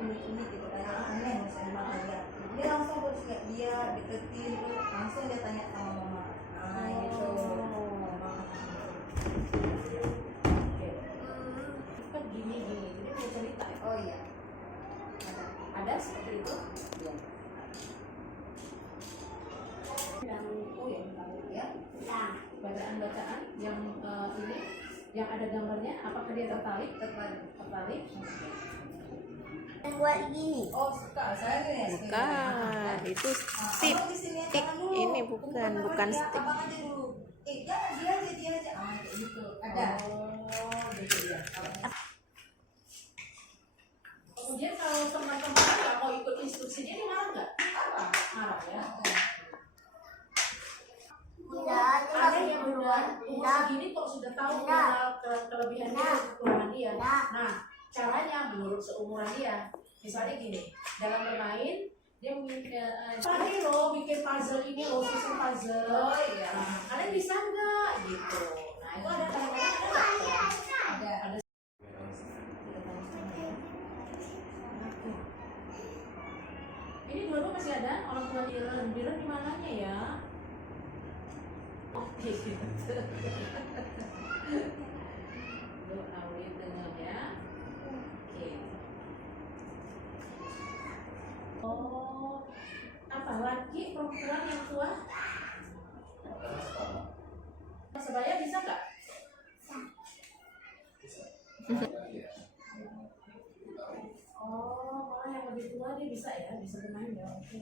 unik-unik gitu kan, aneh misalnya lihat dia langsung terus kayak dia deketin terus langsung dia tanya sama mama. Nah gitu. Oke. Kan gini jadi punya cerita ya? Oh iya. Ada seperti itu? Iya. Dan buku ya, Ya. bacaan-bacaan yang ini yang ada gambarnya, apakah dia tertarik? Tertarik? Buat gini. Oh suka, saya nih ya. Bukan, itu stick. Ini bukan stick. Abang aja dulu. Jangan dia aja. Ah kayak gitu. Ada. Oh, gitu ya. Kemudian kalau teman-teman nggak mau ikut instruksinya, dia marah nggak? Marah ya. Ada yang umur segini kok sudah tahu mengenal kelebihan dia, kekurangan dia. Nah, caranya menurut seumuran dia. Misalnya gini, dalam bermain dia tadi loh bikin puzzle ini loh, susun puzzle. Oh iya. Nah, kalian bisa nggak gitu? Nah itu ada kadang-kadang ada. Ini dua-dua masih ada orang tua Diren di mananya ya? Oke. Lu awet dengan ya. Oke. Oh, apa laki perempuan yang tua? Sebaya bisa nggak? Oh, malah yang lebih tua dia bisa ya, bisa bermain ya. Oke.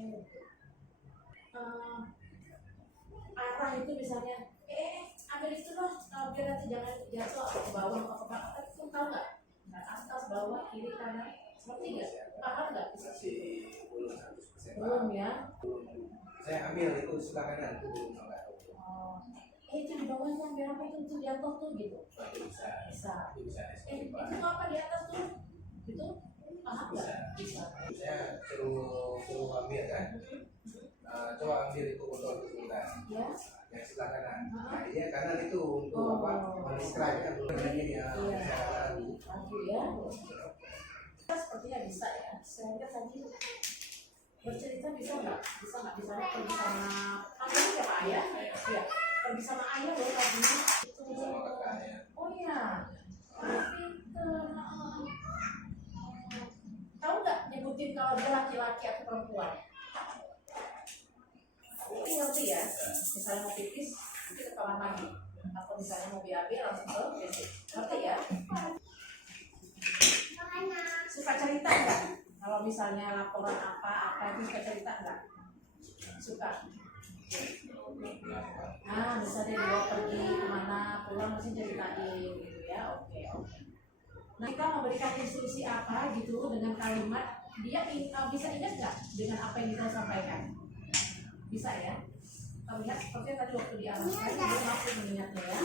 Arah itu misalnya, ambil itu loh, biar nanti jangan jatuh ke bawah atau ke bawah. Itu tahu nggak? Nah, atas, bawah, kiri, kanan, seperti nggak? Paham nggak? Masih belum 100% Belum ya? Saya ambil itu sebelah kanan itu belum nggak tahu. Oh, itu di bawahnya biar apa itu jatuh tuh gitu? Itu bisa. Bisa. Itu bisa. Itu apa di atas tuh? Itu paham nggak? Bisa. Saya suruh ambil kan. Coba ambil itu botol itu sebentar. Ya. Yang sebelah kanan. Nah, iya kanan itu untuk apa? Mendescribe ya. Ini ya. Maju ya. Sepertinya bisa ya. Saya lihat tadi bercerita bisa nggak? Bisa nggak? Bisa pergi sama ayah siapa ayah? Iya. Pergi sama ayah loh tadi. Sama kakaknya. Oh iya. Pinter. Tahu nggak nyebutin kalau dia laki-laki atau perempuan? Ngerti ya? Misalnya mau pipis, nanti ke kamar mandi. Atau misalnya mau BAB langsung ke WC. Ngerti ya? Suka cerita nggak? Kalau misalnya laporan apa itu suka cerita nggak? Suka. Nah, misalnya dia pergi kemana, pulang mesti ceritain gitu ya. Oke. Nah, kita memberikan instruksi apa gitu dengan kalimat, dia bisa ingat nggak dengan apa yang kita sampaikan? Bisa ya? Terlihat seperti tadi waktu diarahkan, dia mampu mengingatnya ya.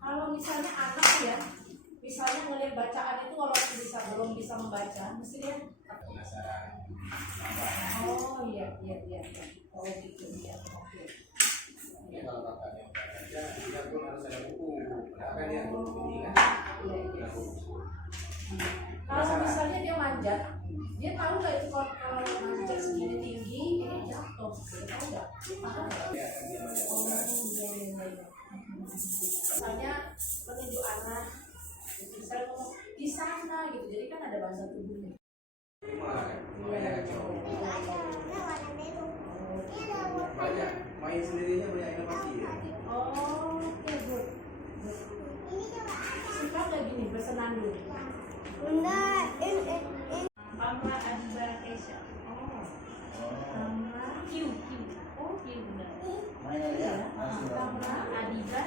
Kalau misalnya anak ya, misalnya melihat bacaan itu walaupun belum bisa membaca, mesti dia Penasaran. oh iya. Oh gitu ya. Oke. Ini kalau kakaknya baca, dia pun harus ada buku. Karena dia ini kan. Iya. Kalau misalnya dia manjat, dia tahu nggak itu kalau manjat segini tinggi ini jatuh, tahu nggak? Paham nggak? Dia akan dia banyak Oh orang. iya. Misalnya menunjuk arah, misalnya ngomong di sana gitu, jadi kan ada bahasa tubuhnya. Makanya kacau. Banyak main sendirinya banyak inovasi ya. Oh, oke, good. Suka nggak gini bersenandung? Pamla Adiba Keisha. Oh. Pamla Q. Oh, Q benar. Iya. Pamla Adiba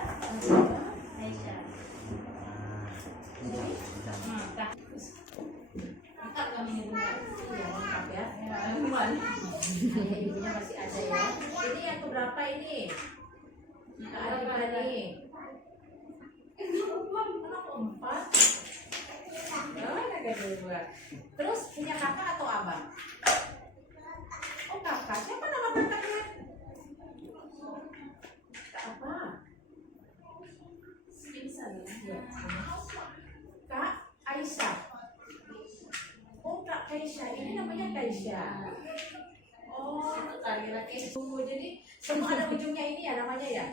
Keisha. Angkat kami ini benar. Iya, lengkap ya. Ibuan. Ibunya masih ada ya. Ini yang keberapa ini? Adiba nih. Kenapa 4? Terus punya kakak atau abang? Oh kakak, siapa nama kakaknya? Kak apa? Vincent ya. Kaisha. Oh, laki-laki itu. Jadi semua ada ujungnya ini ya namanya ya.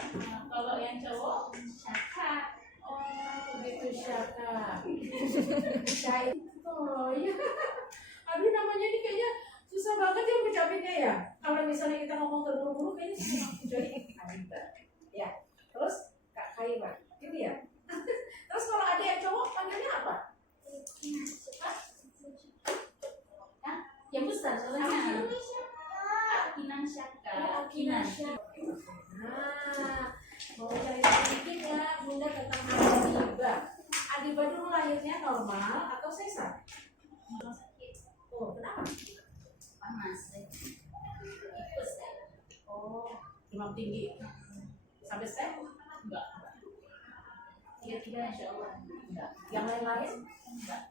Kalau yang cowok Syaka. Oh, begitu Syaka. Syai. Oh iya. Aduh namanya ini kayaknya susah banget ya ngucapinnya ya. Kalau misalnya kita ngomong terburu-buru kayaknya susah banget. Jadi Habiba. Ya. Terus Kak Khaira. Gitu ya. Terus kalau ada yang cowok panggilnya apa? Hah? Yang besar soalnya. Akinan Syaka. Akinan Syaka. Nah, mau cari sedikit ya Bunda tentang Adiba. Adiba dulu lahirnya normal atau sesar? Oh, kenapa? Panas. Tipes ya. Oh, demam tinggi. Sampai step? Enggak. Tiga-tiga insya Allah. Enggak. Yang lain-lain? Enggak.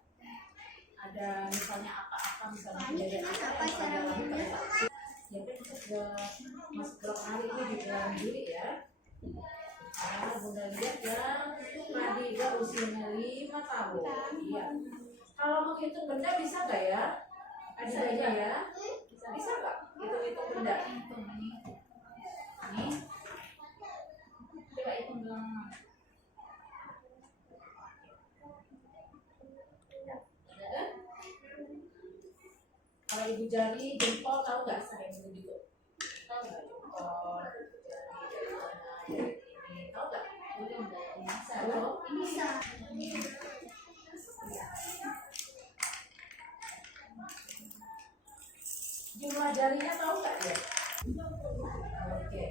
Ada misalnya apa-apa misalnya kejadian apa yang pada lalu pada saat ya kan kita Mas Blok hari ini di bulan Juli ya. Nah, Bunda lihat yang Adiba usianya 5 tahun. Iya. Kalau menghitung benda bisa nggak ya? Adibanya ya? Bisa nggak? Hitung-hitung benda. Hitung ini. Ini. Coba hitung dong. Kalau ibu jari, jempol tahu nggak saya begitu? Tahu nggak jempol, ibu jari, dari mana, dari ini, tahu nggak? Belum enggak bisa. Tahu? Ini bisa. Jumlah jarinya tahu nggak ya? Oke.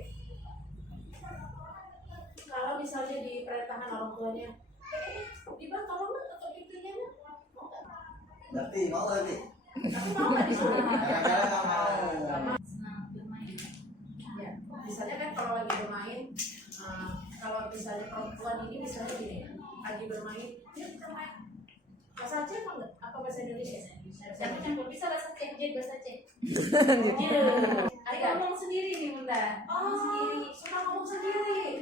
Kalau misalnya diperintahkan orang tuanya, Diba tolong nggak untuk itunya mau nggak? Ngerti, mau ngerti? Tapi mau nggak disuruh? Kadang-kadang nggak mau. Senang bermain. Ya, misalnya kan kalau lagi bermain, kalau misalnya perempuan ini misalnya gini, lagi bermain, dia bermain bahasa Aceh apa enggak? Apa bahasa Indonesia? Campur-campur bisa bahasa Aceh, jadi bahasa Aceh. Ada Ngomong sendiri nih Bunda. Oh, Sendiri. suka ngomong sendiri.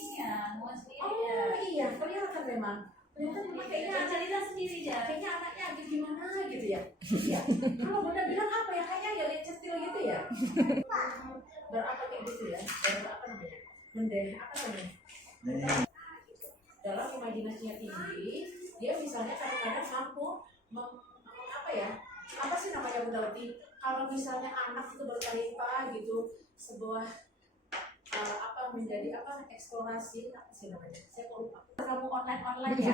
Iya, ngomong sendiri Oh ya. iya, kelihatan memang. Kelihatan memang kayaknya Cerita sendiri ya. kayaknya anaknya agak gimana gitu ya. Iya. Kalau Bunda bilang apa ya, kayaknya ya lihat centil gitu ya. Berapa kayak gitu ya? Apa namanya? Mendeh, apa namanya? Dalam imajinasinya tinggi, dia misalnya kadang-kadang mampu apa ya? Apa sih namanya Bunda Wati? Kalau misalnya anak itu bertalenta gitu, sebuah apa menjadi apa eksplorasi apa sih namanya? Saya kok lupa. Kamu online ya?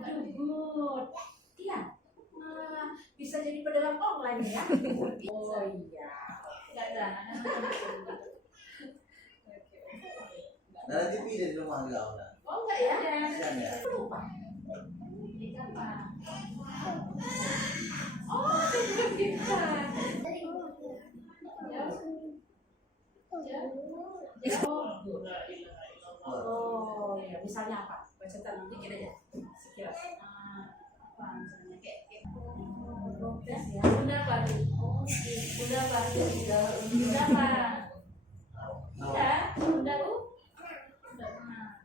Waduh, iya. Bisa jadi pedagang online ya? Oh iya. Enggak ada. Ada TV di rumah enggak, udah. Oh enggak ya? Kasihan ya. Aku lupa. Di apa? Oh, kita. Oh, ya misalnya apa? Baca dikit aja. Sekilas. Apa misalnya kayak Progres ya. Bunda apa? Bunda apa? Bunda apa? Bunda? Bunda U? Enggak pernah.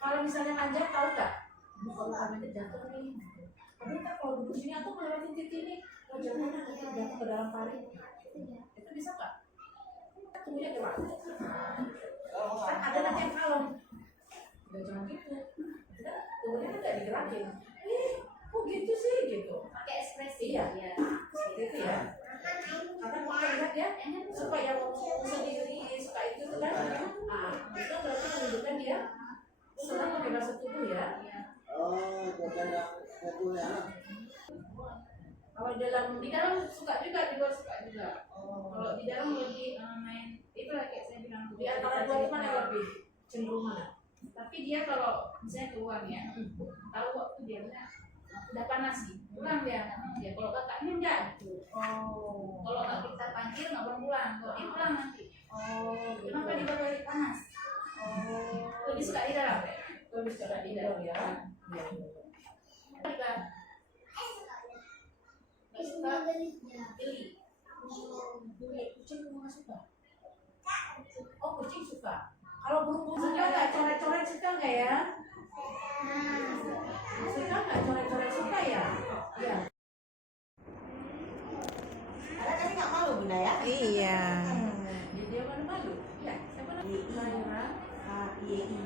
Kalau misalnya manjat tahu nggak? Kalau manjat jatuh nih. Tapi ntar kalau duduk sini atau melewati titik ini, oh jangan nanti jatuh ke dalam parit. Itu bisa nggak? Tunggunya coba. Kan ada nanti yang kalem. Udah jangan gitu. Tunggunya kan nggak digerakin. Kok gitu sih gitu. Pakai ekspresi. Iya. Ya. Seperti itu ya. Karena mau lihat ya, suka yang ngomong sendiri, suka itu kan. Itu berarti menunjukkan dia senang kebebasan tubuh ya. Oh, kadang punya. Kalau dalam Di dalam suka juga, di luar suka juga. Kalau di dalam lebih main itu lah kayak saya bilang. di antara dua itu mana yang lebih cenderung mana? Tapi dia kalau misalnya keluar ya, tahu waktu dia udah panas sih, pulang dia. Kalau kakaknya enggak gitu. Oh. Kalau nggak kita panggil nggak boleh pulang. Kalau dia pulang nanti. Oh. Kenapa di bawah lagi panas? Oh. Lebih suka di dalam. Lebih suka di dalam ya. Iya. Juga nggak suka geli. Kucing nggak suka. Oh kucing suka. Kalau burung suka nggak coret-coret suka nggak ya? Suka nggak coret-coret suka DI.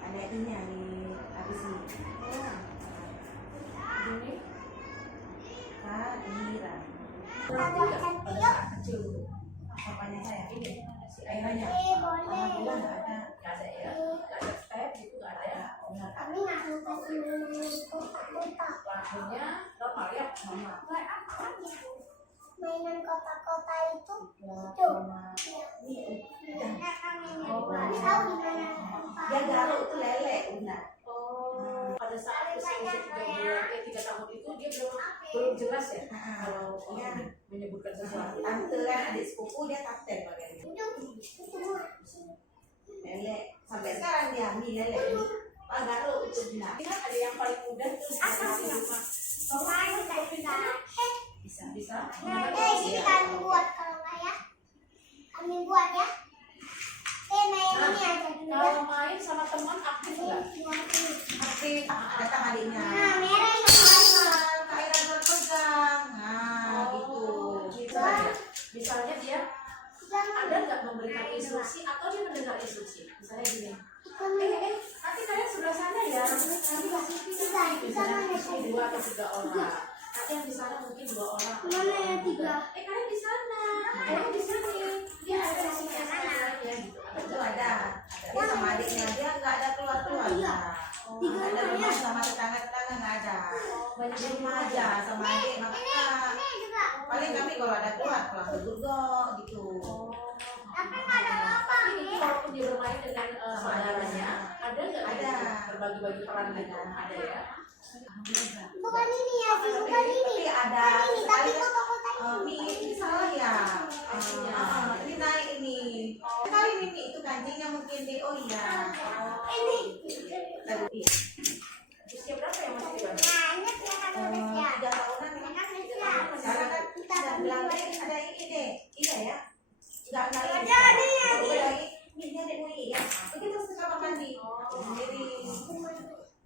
Ada I-nya di habis ini. Ini Kadira. berarti nggak pada saat kecil dulu. Apanya saya? Ini si Ayahnya. ayahnya. Alhamdulillah nggak ada. Nggak ada ya, nggak ada step gitu, nggak ada ya. Benar. Lahirnya normal ya, normal. Mainan kota-kota itu Dia garuk itu lele, benar. Oh, pada saat usia 3 tahun itu dia belum jelas ya kalau menyebutkan sesuatu. Tante kan adik sepupu dia kapten bagiannya. Lele. Sampai sekarang dia ambil lele. Pak garuk itu benar. Kan ada yang paling mudah terus bisa. Ini kami buat kalau nggak ya, kami buat ya. Main ini aja dulu ya. Kalau main sama teman aktif nggak? Aktif. Datang adiknya. Nah, merah itu Kairan berpegang. Nah, gitu. Misalnya dia ada nggak memberikan instruksi atau dia mendengar instruksi? Misalnya gini, nanti kalian sebelah sana ya, nanti kasih pisah, misalnya mungkin 2 atau 3 orang. Nanti yang di sana mungkin 2 orang. Mana yang 3? Kalian di sana, kalian di sini. Dia ada di sini ya gitu. Itu ada. Dia sama adiknya dia nggak ada keluar-keluar. Nggak ada rumah sama tetangga-tetangga nggak ada. Banyak Di rumah aja sama adik sama kakak. Ini juga. Paling kami kalau ada keluar ke Durgo gitu. Tapi nggak ada apa Ini walaupun dia bermain dengan saudaranya, ada nggak Ada. berbagi-bagi peran gitu? Ada ya. Bukan ini ya, sih, bukan ini. Tapi ada. Bukan ini, tapi kota-kota Mi ini salah ya. Ini naik ini. Kali ini itu kancingnya mungkin di oh iya. ini. Tadi Usia berapa yang masih di Bandung? Nah, ini kelihatan udah 3 tahunan ya. Sekarang kan kita bilang tadi ada ini deh. Iya ya. Enggak ini ada ini ya. Begitu terus ke kamar mandi. Jadi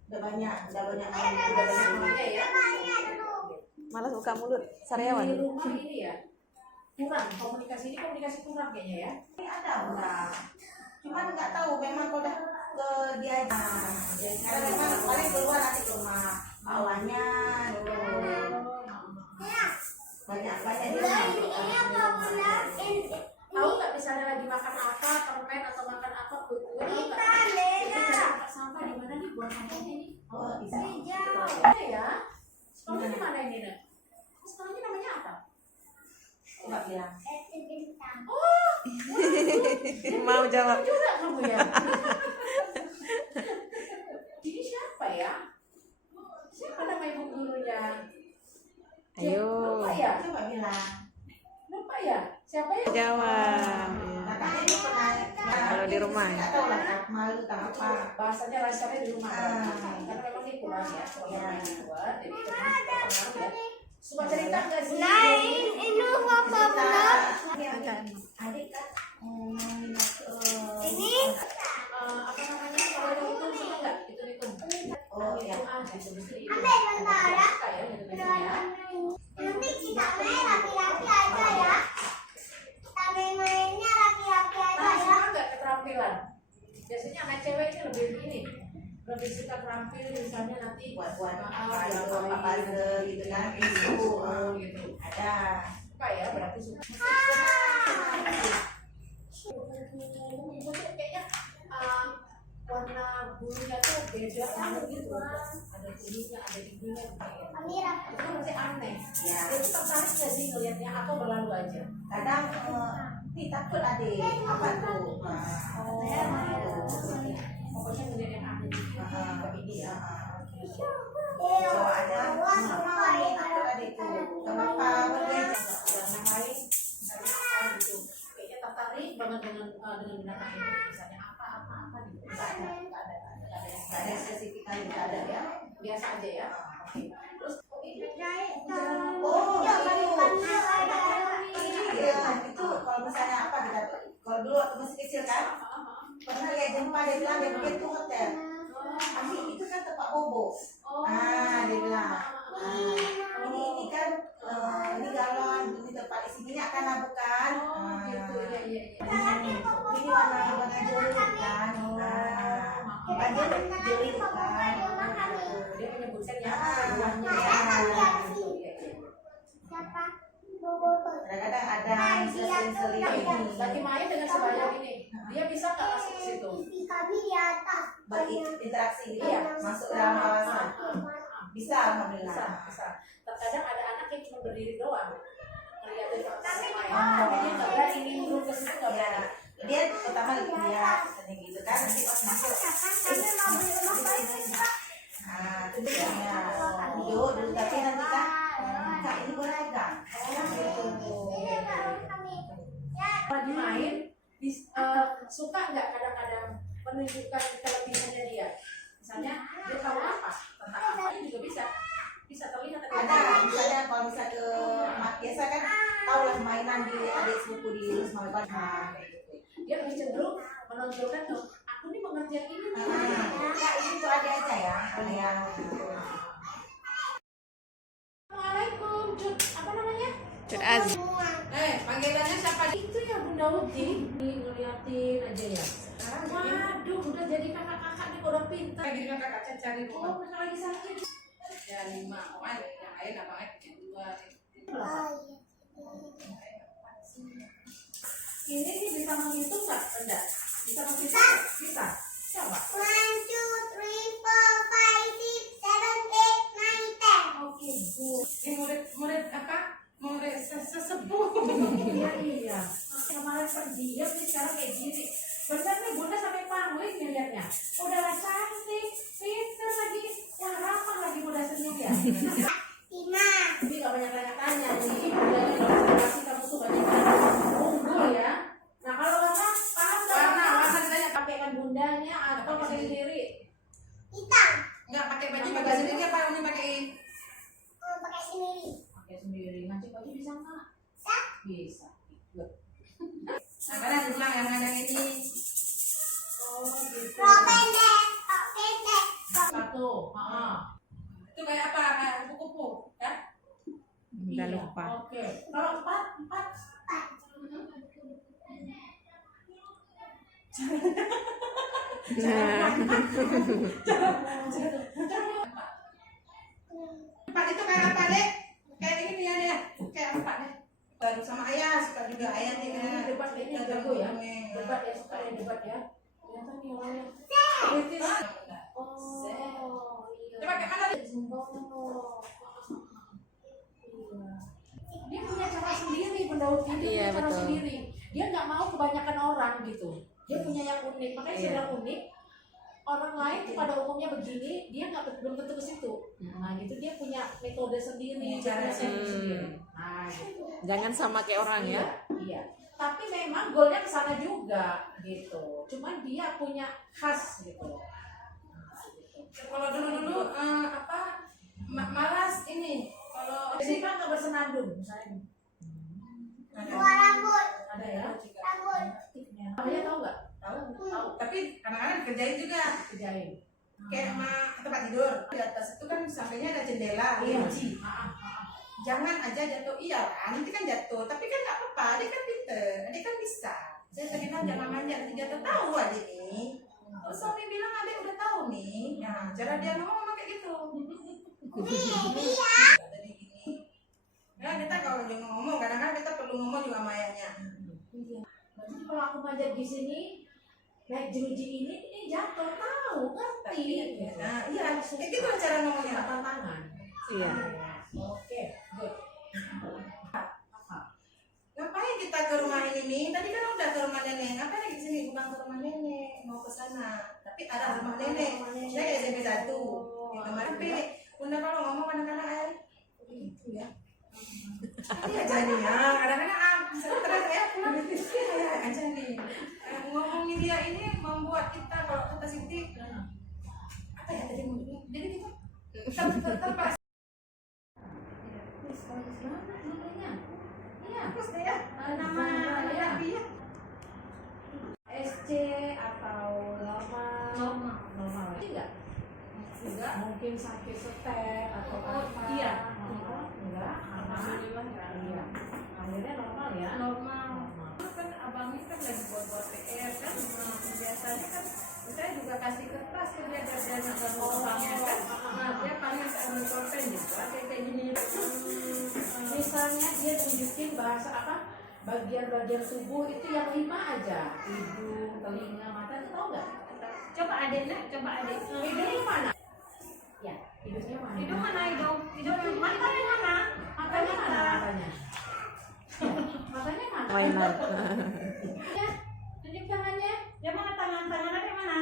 udah banyak Iya ya. Malas buka mulut. Sariawan. Di rumah ini ya kurang komunikasi kurang kayaknya ya. Ini ada udah. Cuman nggak tahu memang udah ke dia aja. Karena memang paling keluar nanti ke rumah awalnya dulu. Banyak di rumah. Ini apa bunda? Tahu nggak misalnya lagi makan apa, permen atau makan apa, kue tahu nggak? Ikan beda. Tempat sampah di mana nih buang sampahnya ini? Oh bisa. Ada ya. Sekolahnya di mana ini nak? Sekolahnya namanya apa? Coba bilang. Oh, Mau jawab. juga kamu ya. Ini siapa ya? Siapa nama ibu gurunya? Ayo. Lupa ya? Coba bilang. Lupa ya? Siapa ya? Jawab. Katanya dia pernah. Kalau di rumah. Nggak tahu lah malu tak apa. Bahasanya lancarnya di rumah. Ah. Karena memang dia kurang ya. Sekolahnya dibuat. Jadi terpengaruh ya. Suka cerita nggak sih? Ini apa bunda? Adik kan minat Ini Apa namanya? Kalau dihitung suka nggak? Hitung-hitung. oh ya. ambil bentar ya. Suka ya hitung-hitung ya. Nanti kita main laki-laki aja ya. Kita mainnya laki-laki aja Nah, ya. suka nggak keterampilan? Biasanya anak cewek ini lebih suka terampil misalnya nanti Buat apa apa gitu kan. Itu gitu. ada. Suka ya berarti suka. Ibu tuh kayaknya warna bulunya tuh beda banget gitu. Ada bulunya, ada birunya kayak. Amira. Itu kan masih aneh. Ya. Itu tertarik nggak sih ngeliatnya atau berlalu aja? Kadang takut adik apa tuh. Pokoknya ngeliat yang aneh gitu. Kayak ini ya. Kalau ada sama takut adik tuh. Kenapa berbeda? Yang lain gitu. Kayaknya tertarik banget dengan binatang itu. Misalnya apa gitu. Nggak ada yang spesifik kali, nggak ada ya. Biasa aja ya. Oke. Terus Oh, ini ya, itu kalau misalnya apa kita kalau dulu waktu masih kecil kan pernah lihat jumpa dia bilang dia bikin tuh hotel. Tapi itu kan tempat bobo. Dia bilang ini kan ini galon ini tempat isi minyak kan bukan? gitu ya. Ini warna jeruk kan. Dia jeli kan. Dia menyebutkan yang Ah, buahnya iya. Siapa? Bobo. Kadang-kadang ada seling-seling ini. Lagi main dengan sebaya ini, dia bisa nggak masuk ke situ? TV kami di atas. Berinteraksi gitu Iya. ya, masuk dalam kawasan. Bisa, Bisa, alhamdulillah. bisa. Terkadang ada anak yang cuma berdiri doang, ngeliatin ke atas main. Oh. Dia nggak berani nimbrung ke situ, nggak berani. Dia pertama lihat seni gitu kan, nanti pas masuk. Nah, itu biasanya duduk tapi nanti kan, kak ini boleh enggak? Gitu. Lagi main, suka nggak kadang-kadang menunjukkan kelebihannya dia? Misalnya dia tahu apa tentang apa, dia juga bisa terlihat. Ada misalnya kalau misalnya ke biasa kan tahu lah mainan di adik sepupu di rumah kayak gitu. Dia lebih cenderung menonjolkan tuh, aku nih mengerjakan ini nih. Kak ini tuh ada aja ya, ada yang Assalamualaikum, Cut. Apa namanya? Cut Az. Panggilannya siapa? Itu ya Bunda Uti. Ngeliatin aja ya. Waduh, udah jadi kakak-kakak nih, udah pintar. Lagi dengan kakak cari Oh, mereka lagi sakit. ya 5 orang, yang lain abangnya punya 2. Ini nih bisa menghitung nggak? Enggak. Bisa menghitung nggak? Bisa. Coba. 1, 2, 3, 4, 5, 6, 7, 8, 9, 10. Oke, good. Ini murid apa? Murid sesepuh. Iya, iya. Kemarin pergi, dia sekarang kayak gini. Bener nih, Bunda sampai pamit ngeliatnya. Udah cantik, pintar lagi. Wah, ramah lagi Bunda senyum ya. 5. Jadi nggak banyak tanya-tanya nih. Bunda ini kalau kasih kamu tuh banyak unggul ya. Nah, kalau warna, paham nggak? Warna ditanya Pakaikan bundanya atau pakai sendiri? Hitam. nggak pakai baju pakai sendiri apa ini pakai Pakai sendiri. Pakai sendiri. Nanti baju bisa nggak? Bisa. Good. nah kalian bilang yang ada ini Oh, gitu. Rok pendek. Rok pendek. Satu. itu kayak apa kayak kupu-kupu ya Udah Iya. lupa. Oke. Kalau empat. Nah, empat itu kayak apa deh kayak ini dia deh kayak empat deh baru sama ayah suka juga ayah nih Ini debat ini yang jago ya. Debat ya, suka yang debat ya. Ternyata nih orangnya. Kritis. Oh, iya. coba kayak mana deh Oh. Iya. Dia punya cara sendiri, pendaut ini Iya, punya cara betul. sendiri. Dia nggak mau kebanyakan orang gitu. Dia punya yang unik, makanya saya Iya. bilang unik. Orang lain tuh pada umumnya begini, dia belum tentu ke situ. Nah gitu dia punya metode sendiri, cara sendiri. Nah gitu. jangan sama kayak orang ya. Iya. Tapi memang goalnya ke sana juga gitu. Cuman dia punya khas gitu. kalau dulu apa malas ini kalau Jadi kan nggak bersenandung misalnya. Dua rambut. Ada ya? Rambut. Namanya tahu nggak? tahu tapi kadang-kadang kerjain juga Kerjain. kayak tempat tidur di atas itu kan sampingnya ada jendela kunci jangan aja jatuh iya kan nanti kan jatuh tapi kan nggak apa-apa adik kan pinter adik kan bisa saya tadi bilang jangan manja nanti jatuh tahu adik nih terus suami bilang adik udah tahu nih nah cara dia ngomong kayak gitu tadi gini ya kita kalau dia ngomong kadang-kadang kita perlu ngomong juga sama ayahnya Iya. Berarti kalau aku manjat di sini naik jeruji ini jatuh tahu ngerti. nah iya kayak gitu cara ngomongnya Tantangan. Iya. Oke, good. ngapain kita ke rumah ini nih tadi kan udah ke rumah nenek ngapain lagi di sini bukan ke rumah nenek mau ke sana tapi ada rumah nenek saya kayak SMP 1 yang kemarin pilih bunda kalau ngomong kadang-kadang ayah begitu ya iya jadi ya kadang-kadang setelah saya pulang kayak aja nih ngomongin dia ini membuat kita kalau kata Siti apa ya tadi mau bilang jadi kita terpas Nama ya. SC atau normal enggak? Enggak, mungkin sakit setek atau apa? iya. Enggak, alhamdulillah enggak. Iya. Akhirnya normal ya? normal kan abangnya kan lagi buat PR kan biasanya kan saya juga kasih kertas ke dia biar dia nggak ganggu orangnya kan. Nah dia paling ambil pulpen juga kayak gini. Misalnya dia tunjukin bahasa apa bagian-bagian tubuh itu yang 5 aja, hidung, telinga, mata, itu tahu nggak? Coba adiknya, coba adik. Hidungnya mana? Ya, hidungnya mana? Hidung mana hidung? Hidung matanya mana? Matanya mana? Matanya. Matanya mana? Mainan. Ya, tunjuk tangannya. Ya mana tangan ada mana?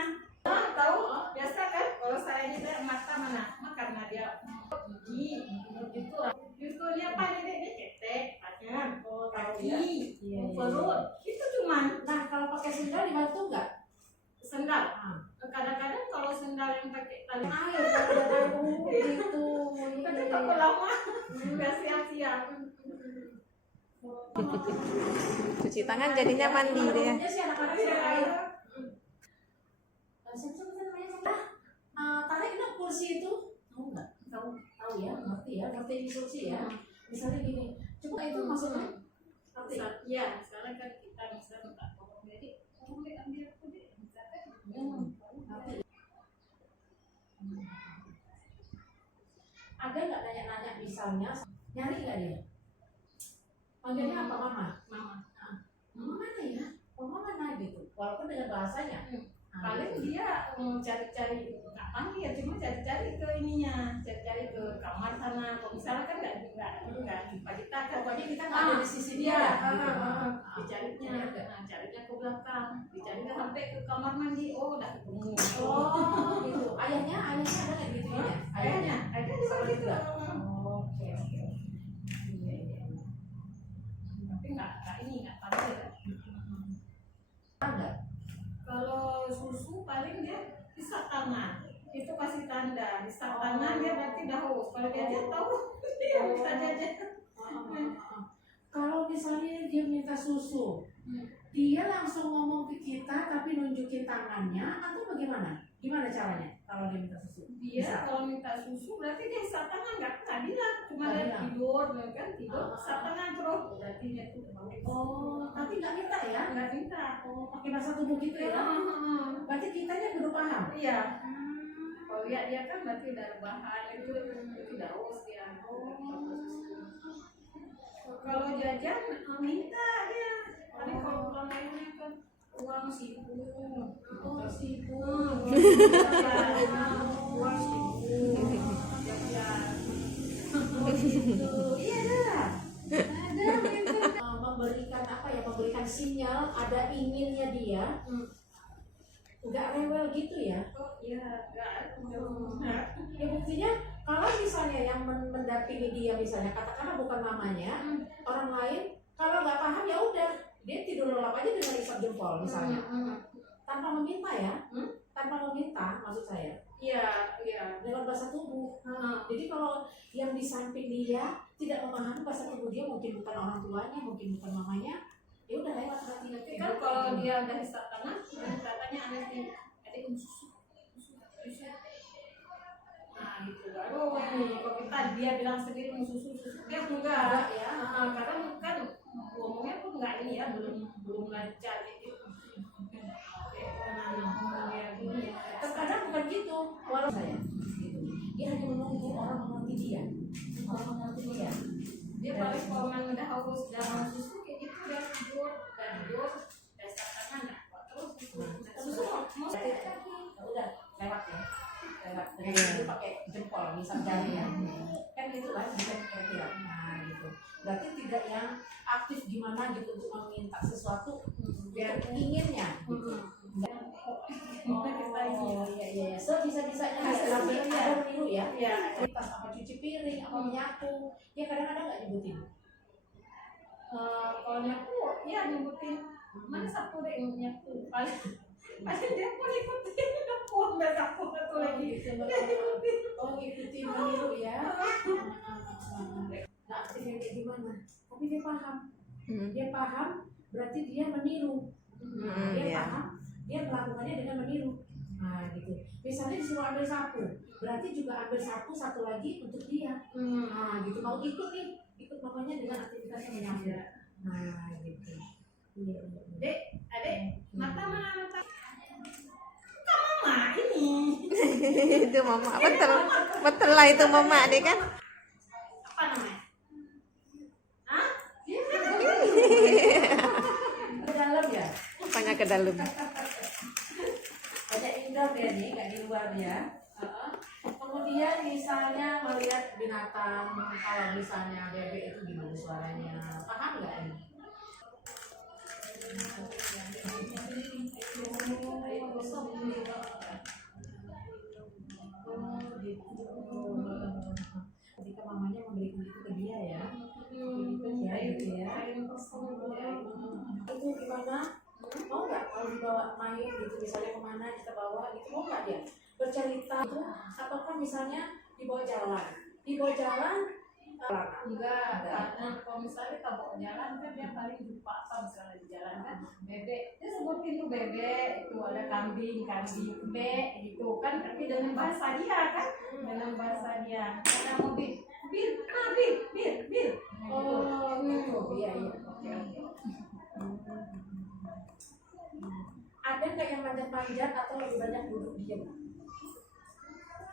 Tahu biasa kan kalau saya ini saya mata mana? Karena dia gigi gitu. Justru dia apa dia cetek, tangan, kaki, perut. Itu cuman. Nah, kalau pakai sendal dibantu nggak? Sendal. Kadang-kadang kalau sendal yang pakai tali Air, gitu. itu tak lama nggak siap-siap. Cuci tangan jadinya mandi deh ya. Umumnya sih anak-anak suka air. Tarik nggak kursi itu? Tahu nggak? Tahu ya, ngerti instruksi ya. Misalnya gini, coba itu maksudnya ngerti? Iya, sekarang kan kita misalnya tak tolong jadi tolong deh ambil aku deh. Misalkan Ngerti. Ada nggak nanya-nanya misalnya, nyari nggak dia? Panggilnya apa mama? mama. Mama mana ya? Mama mana gitu? Walaupun dengan bahasanya. Paling dia cari-cari nggak panggil, cuma cari-cari ke ininya, cari-cari ke kamar sana. Kalau misalnya kan nggak jumpa kita kan. Pokoknya kita nggak ada di sisi dia. Iya, Gitu. dicarinya, carinya ke belakang, dicarinya sampai ke kamar mandi. Oh, udah ketemu. Oh, gitu. Ayahnya ada nggak gitu ya? Ayahnya juga gitu. Oke. Iya. Tapi nggak panggil. Ada. Kalau susu paling dia isak tangan. Itu kasih tanda isak tangan dia berarti udah haus. Kalau dia aja tahu dia bisa jajan. Kalau misalnya dia minta susu, dia langsung ngomong ke kita tapi nunjukin tangannya atau bagaimana? Gimana caranya kalau dia minta susu? Dia kalau minta susu berarti dia isak tangan nggak bilang, cuma Nggak dia bilang. tidur kan tidur isak tangan terus. Berarti dia tuh udah haus. Oh, tapi nggak minta ya? Nggak minta. Oh, pakai bahasa tubuh gitu ya? Berarti kitanya kudu paham. Iya. Kalau lihat dia kan berarti udah rebahan itu udah haus dia. Kalau jajan minta dia. Paling kalau pulang lainnya kan uang sibu. Oh, sibu. Uang sibu. Jajan. Iya dah. Ada memberikan apa ya? Memberikan sinyal ada inginnya dia. Nggak rewel gitu ya? Oh iya, enggak. Ya buktinya kalau misalnya yang mendampingi dia misalnya katakanlah bukan mamanya, orang lain kalau nggak paham ya udah dia tidur lelap aja dengan isap jempol misalnya, tanpa meminta ya, tanpa meminta maksud saya. Iya. Dalam bahasa tubuh. Jadi kalau yang di samping dia tidak memahami bahasa tubuh dia, mungkin bukan orang tuanya, mungkin bukan mamanya, ya udah lewat berarti. Tapi kan kalau dia udah isak tangan, katanya adik susu. Nah gitu baru kalau kita dia bilang sendiri mau susu dia enggak ya. Karena kan ngomongnya pun enggak ini ya belum lancar gitu. Terkadang bukan gitu, walau saya gitu. Dia hanya menunggu orang mengerti dia, Dia paling kalau memang udah haus udah mau susu kayak gitu udah tidur isak tangan terus susu mau udah lewat ya, lewat. Dia pakai jempol misal jari ya, kan gitu kan bisa kira-kira. Nah gitu. Berarti tidak yang aktif gimana gitu untuk meminta sesuatu biar inginnya. Oh iya. Sebisa-bisanya tapi ada meniru ya. Pas apa cuci piring, apa menyapu, ya kadang-kadang nggak nyebutin. Kalau nyapu ya nyebutin mana sapu deh yang nyapu paling dia pun ikutin nyapu nggak sapu satu lagi. Oh ngikutin meniru ya. Nggak aktif yang kayak gimana, tapi dia paham. Dia paham berarti dia meniru. Dia paham, dia melakukannya dengan meniru. Nah gitu. Misalnya disuruh ambil sapu, berarti juga ambil sapu satu lagi untuk dia. Nah gitu, mau ikut nih, ikut mamanya dengan aktivitas yang menyapu. Nah gitu. Iya. Dek, adek, mata mana mata? Kak mama mami. Itu mama, betul. Betul lah itu mama deh kan. Apa namanya? Hah? Iya. Ke dalam ya. Apanya ke dalam? Banyak indoor dia nih, nggak di luar dia. Kemudian misalnya melihat binatang, kalau misalnya bebek itu gimana suaranya, paham nggak ini? Ketika mamanya memberikan itu ke dia ya, gitu ya. Itu gimana? Mau nggak kalau dibawa main gitu, misalnya kemana kita bawa gitu, mau nggak dia bercerita itu, ataukah misalnya dibawa jalan Enggak, karena kalau misalnya kita bawa jalan kan dia paling lupa apa misalnya di jalan kan bebek, dia sebutin tuh bebek, itu ada kambing, bebek gitu kan, tapi dengan bahasa dia kan, dengan bahasa dia. Ada mobil, bir, bir. oh gitu, iya oke. Ada nggak yang manjat-manjat atau lebih banyak duduk diam?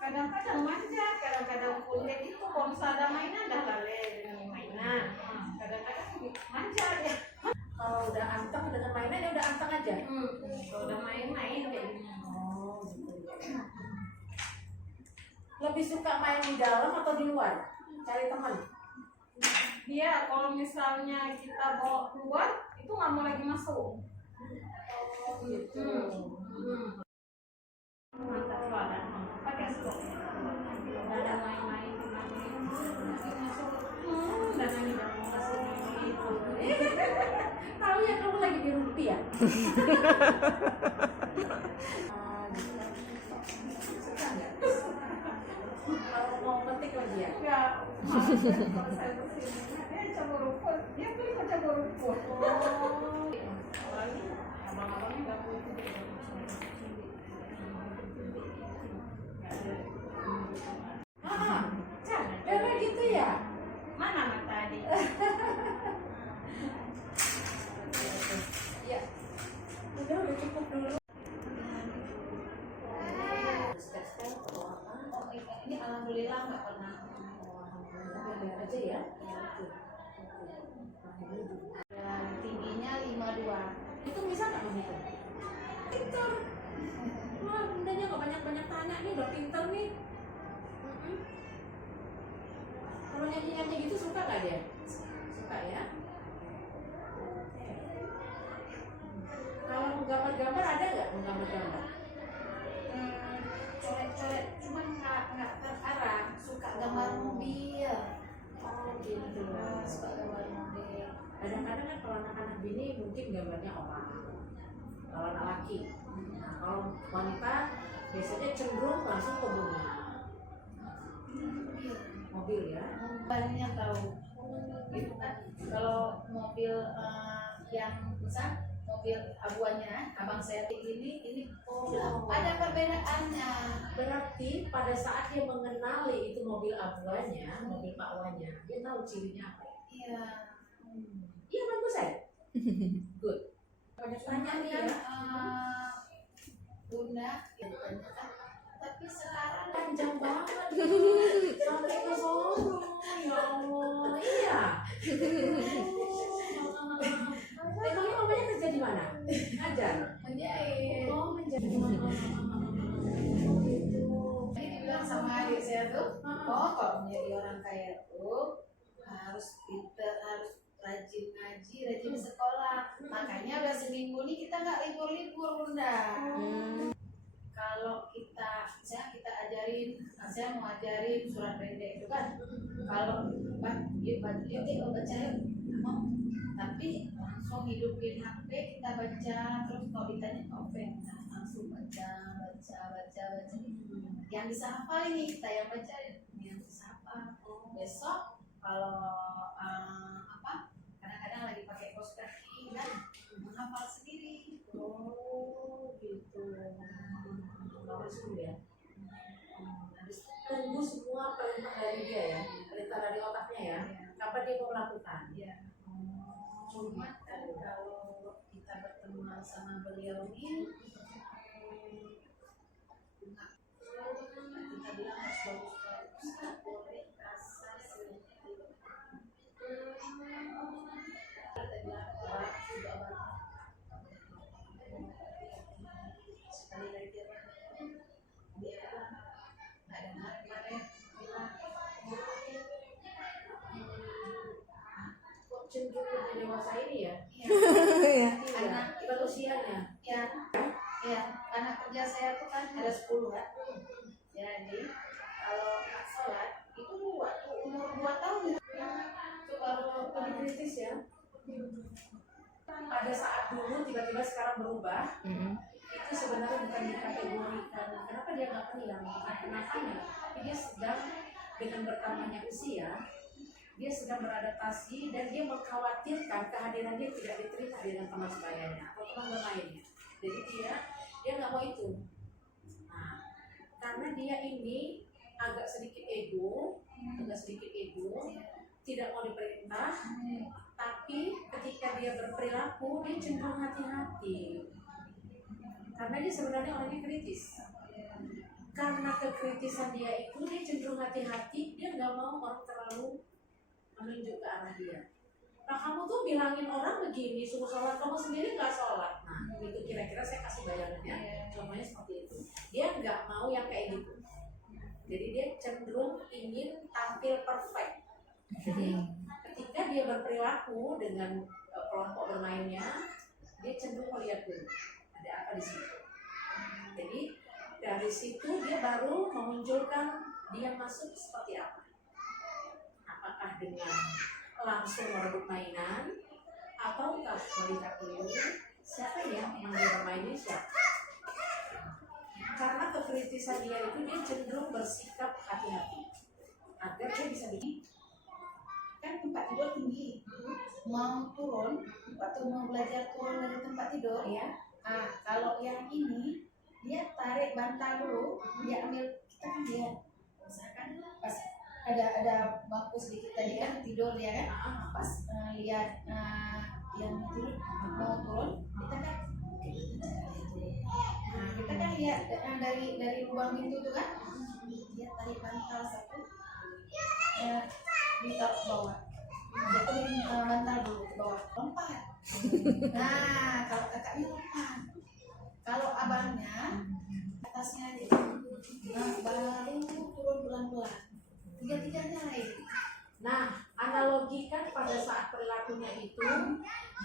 Kadang-kadang manja, kadang-kadang kulit itu kalau misalnya ada mainan dah lale dengan mainan. Kadang-kadang manja dia. Kalau udah anteng dengan mainan ya udah anteng aja. Kalau udah main-main kayak gini. Oh gitu. Lebih suka main di dalam atau di luar? Cari teman. Dia kalau misalnya kita bawa keluar itu nggak mau lagi masuk. Oh gitu. Mantap banget. Pakai slot. Ada main-main masuk. Dan lagi nggak mau masuk gitu. Tahu ya kamu lagi di rumpi ya? Suka nggak? Kalau mau petik lagi ya? Ya, kalau saya kesini dia coba rumput, dia tuh ikut coba rumput. Apalagi abang-abangnya nggak mau ikut. Memang gitu ya? Mana mata tadi? Ya. Udah cukup dulu. Ini alhamdulillah nggak pernah. Aja ya. Dan tingginya 52. Itu bisa nggak menghitung? Pinter. Wah, bundanya nggak banyak-banyak tanya nih, udah pinter nih. Kalau nyanyi-nyanyi gitu suka nggak dia? Suka ya? Kalau menggambar-gambar ada nggak menggambar-gambar? Coret-coret, cuman nggak terarah. Suka gambar mobil. Oh gitu. Suka gambar mobil. Kadang-kadang kan kalau anak-anak bini mungkin gambarnya orang, kalau anak laki. Nah, kalau wanita biasanya cenderung langsung ke bunga. Mobil ya. Banyak tahu. Gitu kan. Kalau mobil yang besar, mobil abuannya, abang saya ini ada perbedaannya. Berarti pada saat dia mengenali itu mobil abuannya, mobil Pak Wanya, dia tahu cirinya apa ya? Iya. Iya bagus ya. Good. Banyak tanya nih ya. Bunda, gitu kan. Tapi sekarang Panjang banget. Sampai ke Solo. Ya Allah. Iya. Emangnya mamanya kerja di mana? Ngajar. menjahit. Oh menjadi. Ini dibilang sama adik saya tuh, oh kalau menjadi orang kaya tuh harus pinter, harus rajin ngaji, rajin sekolah. Makanya udah seminggu ini kita nggak libur-libur Bunda. Kalau kita ajarin, saya mau ajarin surat pendek itu kan. Kalau yuk baca yuk, mau. Tapi langsung hidupin HP, kita baca, terus kalau ditanya novel, langsung baca. Yang bisa hafal ini kita yang baca, yang bisa hafal. Besok kalau kadang-kadang lagi pakai kaos kaki kan menghafal sendiri. Oh gitu. Bagus dulu ya. Habis tunggu semua perintah dari dia ya, perintah dari otaknya ya. Kapan dia mau melakukan? Ya. Cuma kan kalau kita berteman sama beliau ini dewasa ini ya. Iya. Anak kita usianya. Ya, ya, anak kerja saya tuh kan ada 10 kan. Jadi kalau nggak sholat itu waktu umur 2 tahun itu baru Lebih kritis ya. Pada saat dulu tiba-tiba sekarang berubah, itu sebenarnya bukan dikategorikan. Kenapa dia nggak hilang? Bukan kenapanya, tapi dia sedang dengan bertambahnya usia, dia sedang beradaptasi dan dia mengkhawatirkan kehadiran dia tidak diterima dengan teman sebayanya atau teman bermainnya. Jadi dia nggak mau itu. Nah, karena dia ini agak sedikit ego, tidak mau diperintah, tapi ketika dia berperilaku dia cenderung hati-hati. Karena dia sebenarnya orangnya kritis. Karena kekritisan dia itu dia cenderung hati-hati, dia nggak mau orang terlalu menunjuk ke arah dia. Nah kamu tuh bilangin orang begini, suruh sholat, kamu sendiri nggak sholat. Nah itu kira-kira saya kasih bayangannya, contohnya seperti itu. Dia nggak mau yang kayak gitu. Jadi dia cenderung ingin tampil perfect. Jadi ketika dia berperilaku dengan kelompok bermainnya, dia cenderung melihat dulu ada apa di situ. Jadi dari situ dia baru memunculkan dia masuk seperti apa. Apakah dengan langsung merebut mainan, ataukah melihat dulu siapa yang dia bermainnya siapa. Karena kekritisan dia itu dia cenderung bersikap hati-hati agar dia bisa bikin. kan tempat tidur tinggi, mau turun waktu mau belajar turun dari tempat tidur ya. Nah kalau yang ini dia tarik bantal dulu, dia ambil, kita kan lihat misalkan pas ada bangku sedikit tadi kan tidur dia kan, pas lihat yang tidur mau turun, kita kan kita kan lihat dari lubang pintu tuh kan, dia tarik bantal satu, ditaruh ke bawah, jatuhin bantal dulu ke bawah, lompat. Nah kalau kakaknya lompat, kalau abangnya atasnya aja, nah baru turun pelan-pelan, tiga-tiganya lain. Nah, analogikan pada saat perilakunya itu,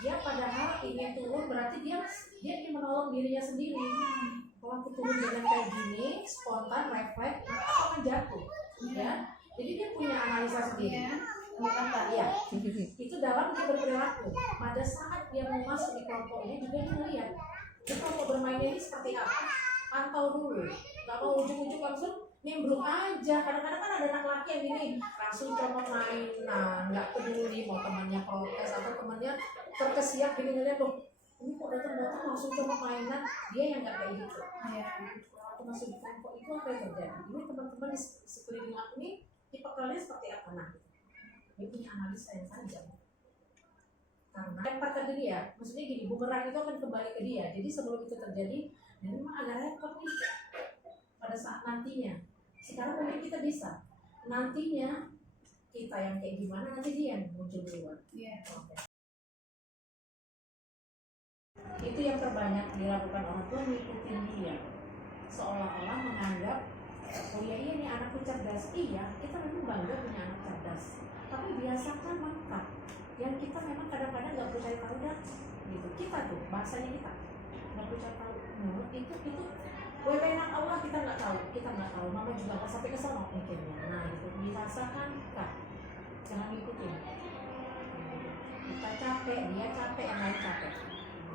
dia padahal ingin turun, berarti dia ingin menolong dirinya sendiri. Kalau aku turun dengan kayak gini, spontan, refleks, maka akan jatuh. Ya, jadi dia punya analisa sendiri. Ya, itu dalam dia berperilaku. Pada saat dia mau masuk di kelompoknya juga dia melihat di kelompok bermainnya ini seperti apa. Pantau dulu, nggak mau ujung-ujung langsung nimbrung aja. Kadang-kadang kan ada anak laki yang gini langsung coba main, nah nggak peduli mau temannya protes atau temannya terkesiap gini ngeliat loh, ini kok datang langsung coba mainan, dia yang nggak kayak gitu. Aku masuk di kelompok itu apa yang terjadi? Ini teman-teman di sekeliling aku nih tipe kalian seperti apa? Nah, dia punya analisa yang tajam. Karena lempar ke dia, maksudnya gini, bumerang itu akan kembali ke dia. Jadi sebelum itu terjadi, dan memang agak repot nih pada saat nantinya. Sekarang mungkin kita bisa, nantinya kita yang kayak gimana, nanti dia yang muncul duluan. Okay. Itu yang terbanyak dilakukan orang tua, ngikutin dia, seolah-olah menganggap oh iya ini anakku cerdas. Iya, kita memang bangga punya anak cerdas, tapi biasakan mangkap yang kita memang kadang-kadang nggak percaya tahu dah gitu. Kita tuh bahasanya kita nggak percaya tahu. Itu wewenang Allah, kita nggak tahu. Mama juga nggak sampai ke sana mikirnya. Nah itu dirasakan kak, jangan ngikutin. Kita capek, dia capek, yang lain capek.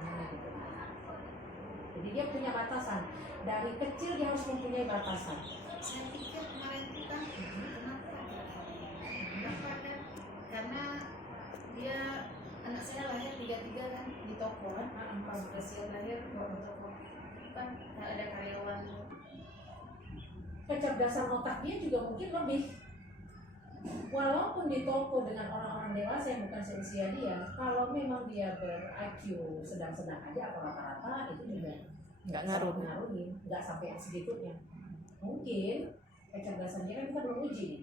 Nah, gitu. Jadi dia punya batasan. Dari kecil dia harus mempunyai batasan. Saya pikir kemarin itu kan kenapa kan? Karena dia anak saya lahir 33 kan di toko kan, pas usia lahir bawa toko kan ada karyawan. Kecerdasan otak dia juga mungkin lebih. Walaupun di toko dengan orang-orang dewasa yang bukan seusia dia, kalau memang dia ber-IQ sedang-sedang aja atau rata-rata, itu juga Nggak ngaruh. ngaruhin, nggak sampai yang segitunya. Mungkin kecerdasannya kan kita belum uji nih.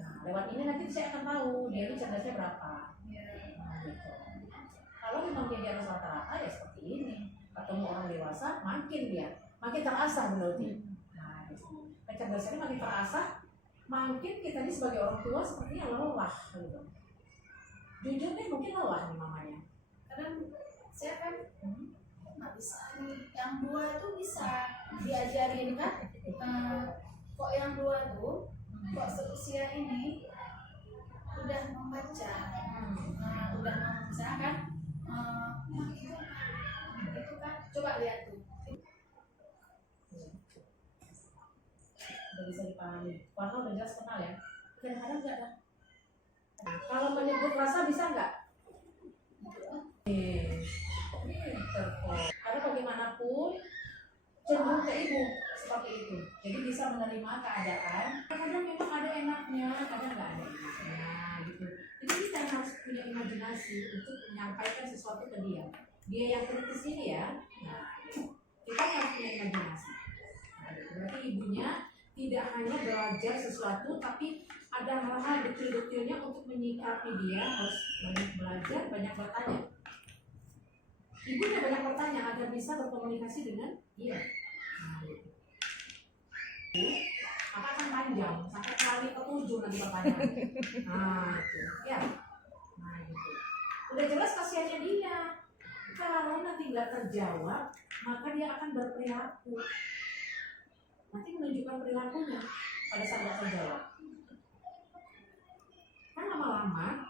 Nah, lewat ini nanti saya akan tahu dia ini cerdasnya berapa. Nah, gitu. Kalau memang dia di atas rata-rata ya seperti ini. Ketemu orang dewasa makin terasah menurut dia. Nah, gitu. Kecerdasannya makin terasah, makin kita ini sebagai orang tua sepertinya lelah gitu. Jujur deh, mungkin lelah nih mamanya. Kadang saya kan nggak bisa nih, yang dua tuh bisa diajarin kan. Kok yang dua tuh kok seusia ini udah membaca, udah membaca kan. Itu kan coba lihat tuh. Udah bisa dipahami. Warna udah jelas kenal ya. Kadang-kadang nggak ada. Nah, kalau menyebut rasa bisa nggak? Karena bagaimanapun cenderung ke ibu seperti itu. Jadi bisa menerima keadaan. Kadang memang ada enaknya, kadang nggak ada enaknya gitu. Jadi kita yang harus punya imajinasi untuk menyampaikan sesuatu ke dia. Dia yang kritis ini ya. Nah, kita harus punya imajinasi. Nah, berarti ibunya tidak hanya belajar sesuatu, tapi ada hal-hal detail-detailnya untuk menyikapi dia, harus banyak belajar, banyak bertanya. Ibunya banyak bertanya agar bisa berkomunikasi dengan dia. Nah, gitu. Maka akan panjang, sampai kali ke-7 nanti pertanyaan. Nah, itu. Ya. Nah, gitu. Udah jelas kasihannya dia. Kalau nanti nggak terjawab, maka dia akan berperilaku. Nanti menunjukkan perilakunya pada saat nggak terjawab. Kan lama-lama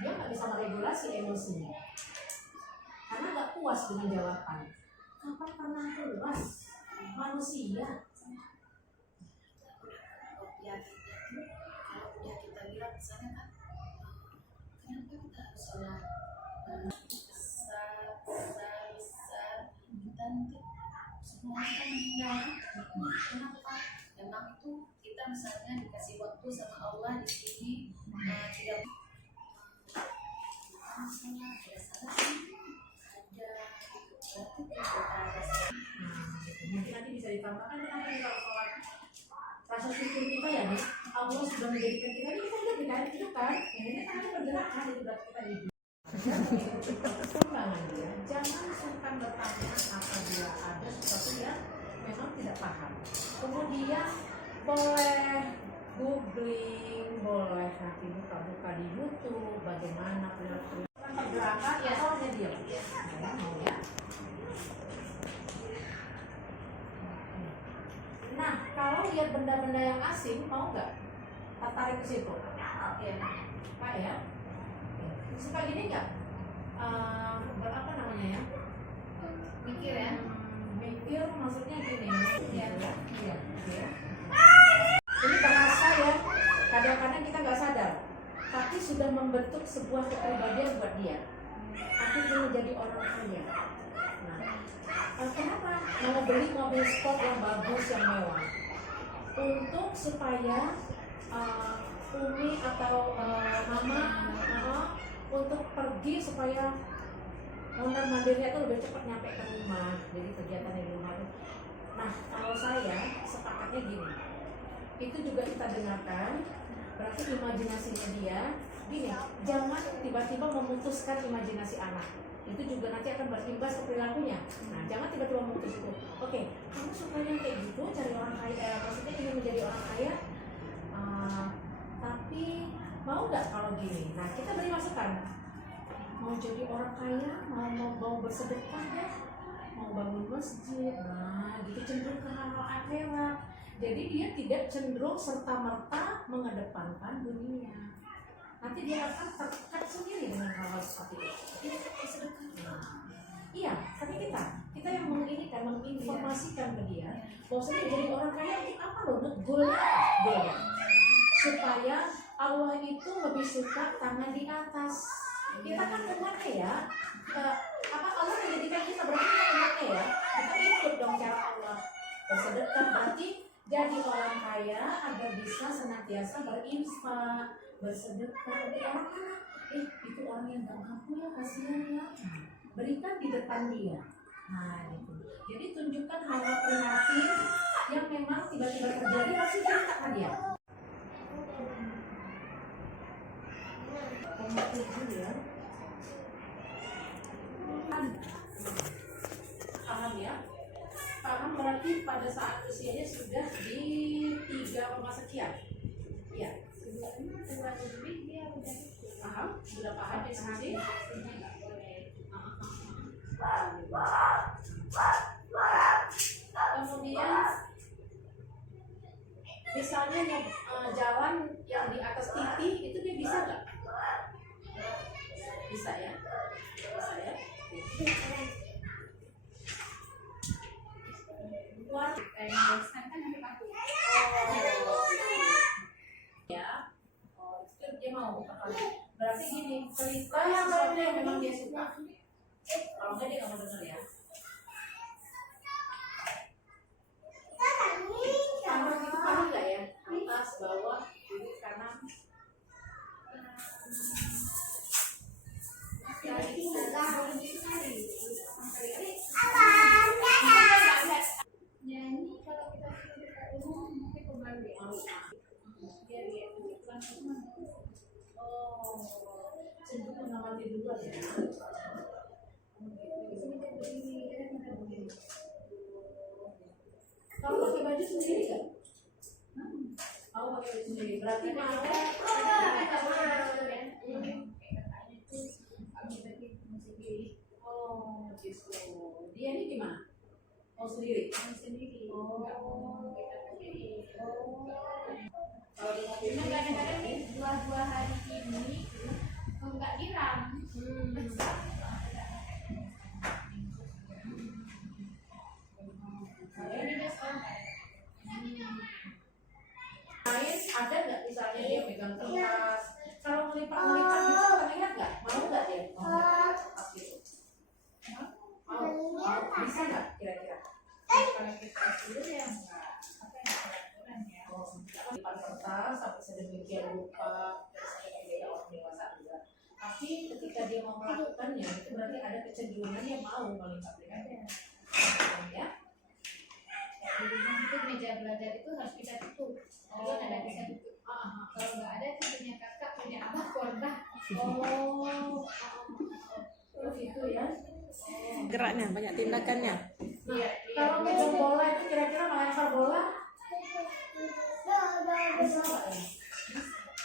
dia nggak bisa meregulasi emosinya karena nggak puas dengan jawaban. Kapan pernah puas manusia? Ya, kalau udah kita bilang misalnya kan, kenapa kita harus sholat besar kita nanti semua kita meninggal. Kenapa? Memang itu kita misalnya dikasih waktu sama Allah di sini tidak misalnya ada salah ada berarti kita ada Mungkin nanti bisa ditambahkan kenapa kita harus sholat. Rasa syukur kita ya nih, Allah sudah menjadikan kita ini kan kita hidup kan, yang ini kan bergerak kan, itu berarti kita hidup. Perkembangan dia, jangan sungkan bertanya apabila ada sesuatu yang memang tidak paham. Kemudian boleh googling, boleh nanti buka-buka di YouTube bagaimana perilaku pergerakan ya soalnya dia. Ya, mau ya. Nah, kalau lihat benda-benda yang asing, mau nggak tertarik ke situ? ya. Pak ya? Suka gini nggak? Berapa namanya ya? Mikir ya. Mikir maksudnya gini. Iya. Ini bahasa ya, kadang-kadang kita nggak sadar, tapi sudah membentuk sebuah kepribadian buat dia. Aku ingin menjadi orang kaya. Nah, kenapa mau beli mobil sport yang bagus, yang mewah? Untuk supaya Umi atau Mama untuk pergi supaya mondar mandirnya itu lebih cepat nyampe ke rumah, jadi kegiatan di rumah itu. Nah, kalau saya sepakatnya gini, itu juga kita dengarkan, berarti imajinasinya dia gini, jangan tiba-tiba memutuskan imajinasi anak, itu juga nanti akan berimbas ke perilakunya. Nah, jangan tiba-tiba memutus itu. Oke, kamu sukanya kayak gitu, cari orang kaya, maksudnya ingin menjadi orang kaya, tapi mau nggak kalau gini? Nah, kita beri masukan. Mau jadi orang kaya, mau bersedekah ya, mau bangun masjid, nah gitu, cenderung ke hal-hal akhirat. Jadi dia tidak cenderung serta-merta mengedepankan dunia. Nanti dia akan tertekan sendiri dengan hal-hal seperti itu. Dia bersedekah. Nah, iya, tapi kita yang menginformasikan ke dia, bahwasanya jadi orang kaya untuk apa loh? Goalnya supaya Allah itu lebih suka tangan di atas. Kita kan umatnya ya, Allah menjadikan kita, berarti kita umatnya ya, kita ikut dong cara Allah. Bersedekah berarti jadi orang kaya agar bisa senantiasa berinfak, bersedekah bagi orang-orang. Itu orang yang gak mampu ya, kasihan ya. Berikan di depan dia. Nah gitu. Jadi tunjukkan hal-hal prihatin yang memang tiba-tiba terjadi, pasti cerita ke dia. Paham ya? Paham berarti pada saat usianya sudah di 3, sekian. Ya. Paham? Sudah paham definisi? Kemudian misalnya jalan yang di atas titik itu dia bisa nggak? Bisa ya? Bisa ya? Keluar ya. Oh, itu dia mau buka kali. Berarti gini, cerita sesuatu yang memang dia suka. Kalau enggak dia nggak mau denger ya. Kamar itu paham nggak ya? Atas, bawah, kiri, kanan. Nyanyi kalau kita sudah dekat umum mungkin kembali. Biar dia Oh, cenderung mengamati duluan ya. Kamu pakai baju sendiri kan? Kamu pakai baju sendiri. Berarti mau oh gitu. Dia ini gimana? Mau sendiri? Oh. Kalau di mobil Cuma kadang-kadang nih dua hari ini nggak diram. Ini besok. lain ada nggak misalnya dia pegang kertas? Kalau melipat itu terlihat nggak? Mau nggak dia? Mau melipat kertas gitu? Mau? Bisa nggak kira-kira? Kalau kita dulu ya nggak apa ya peraturan ya. Melipat kertas sampai sedemikian rupa terus beda orang dewasa juga. Tapi ketika dia mau melakukannya itu berarti ada kecenderungan dia mau melipat ya. Di rumah itu meja belajar itu harus kita tutup. Kalau ada bisa tutup. Kalau nggak ada itu punya kakak, punya abah, korban. Oh gitu ya. Geraknya, banyak tindakannya. Iya. Kalau megang bola itu kira-kira melempar bola bisa nggak ya?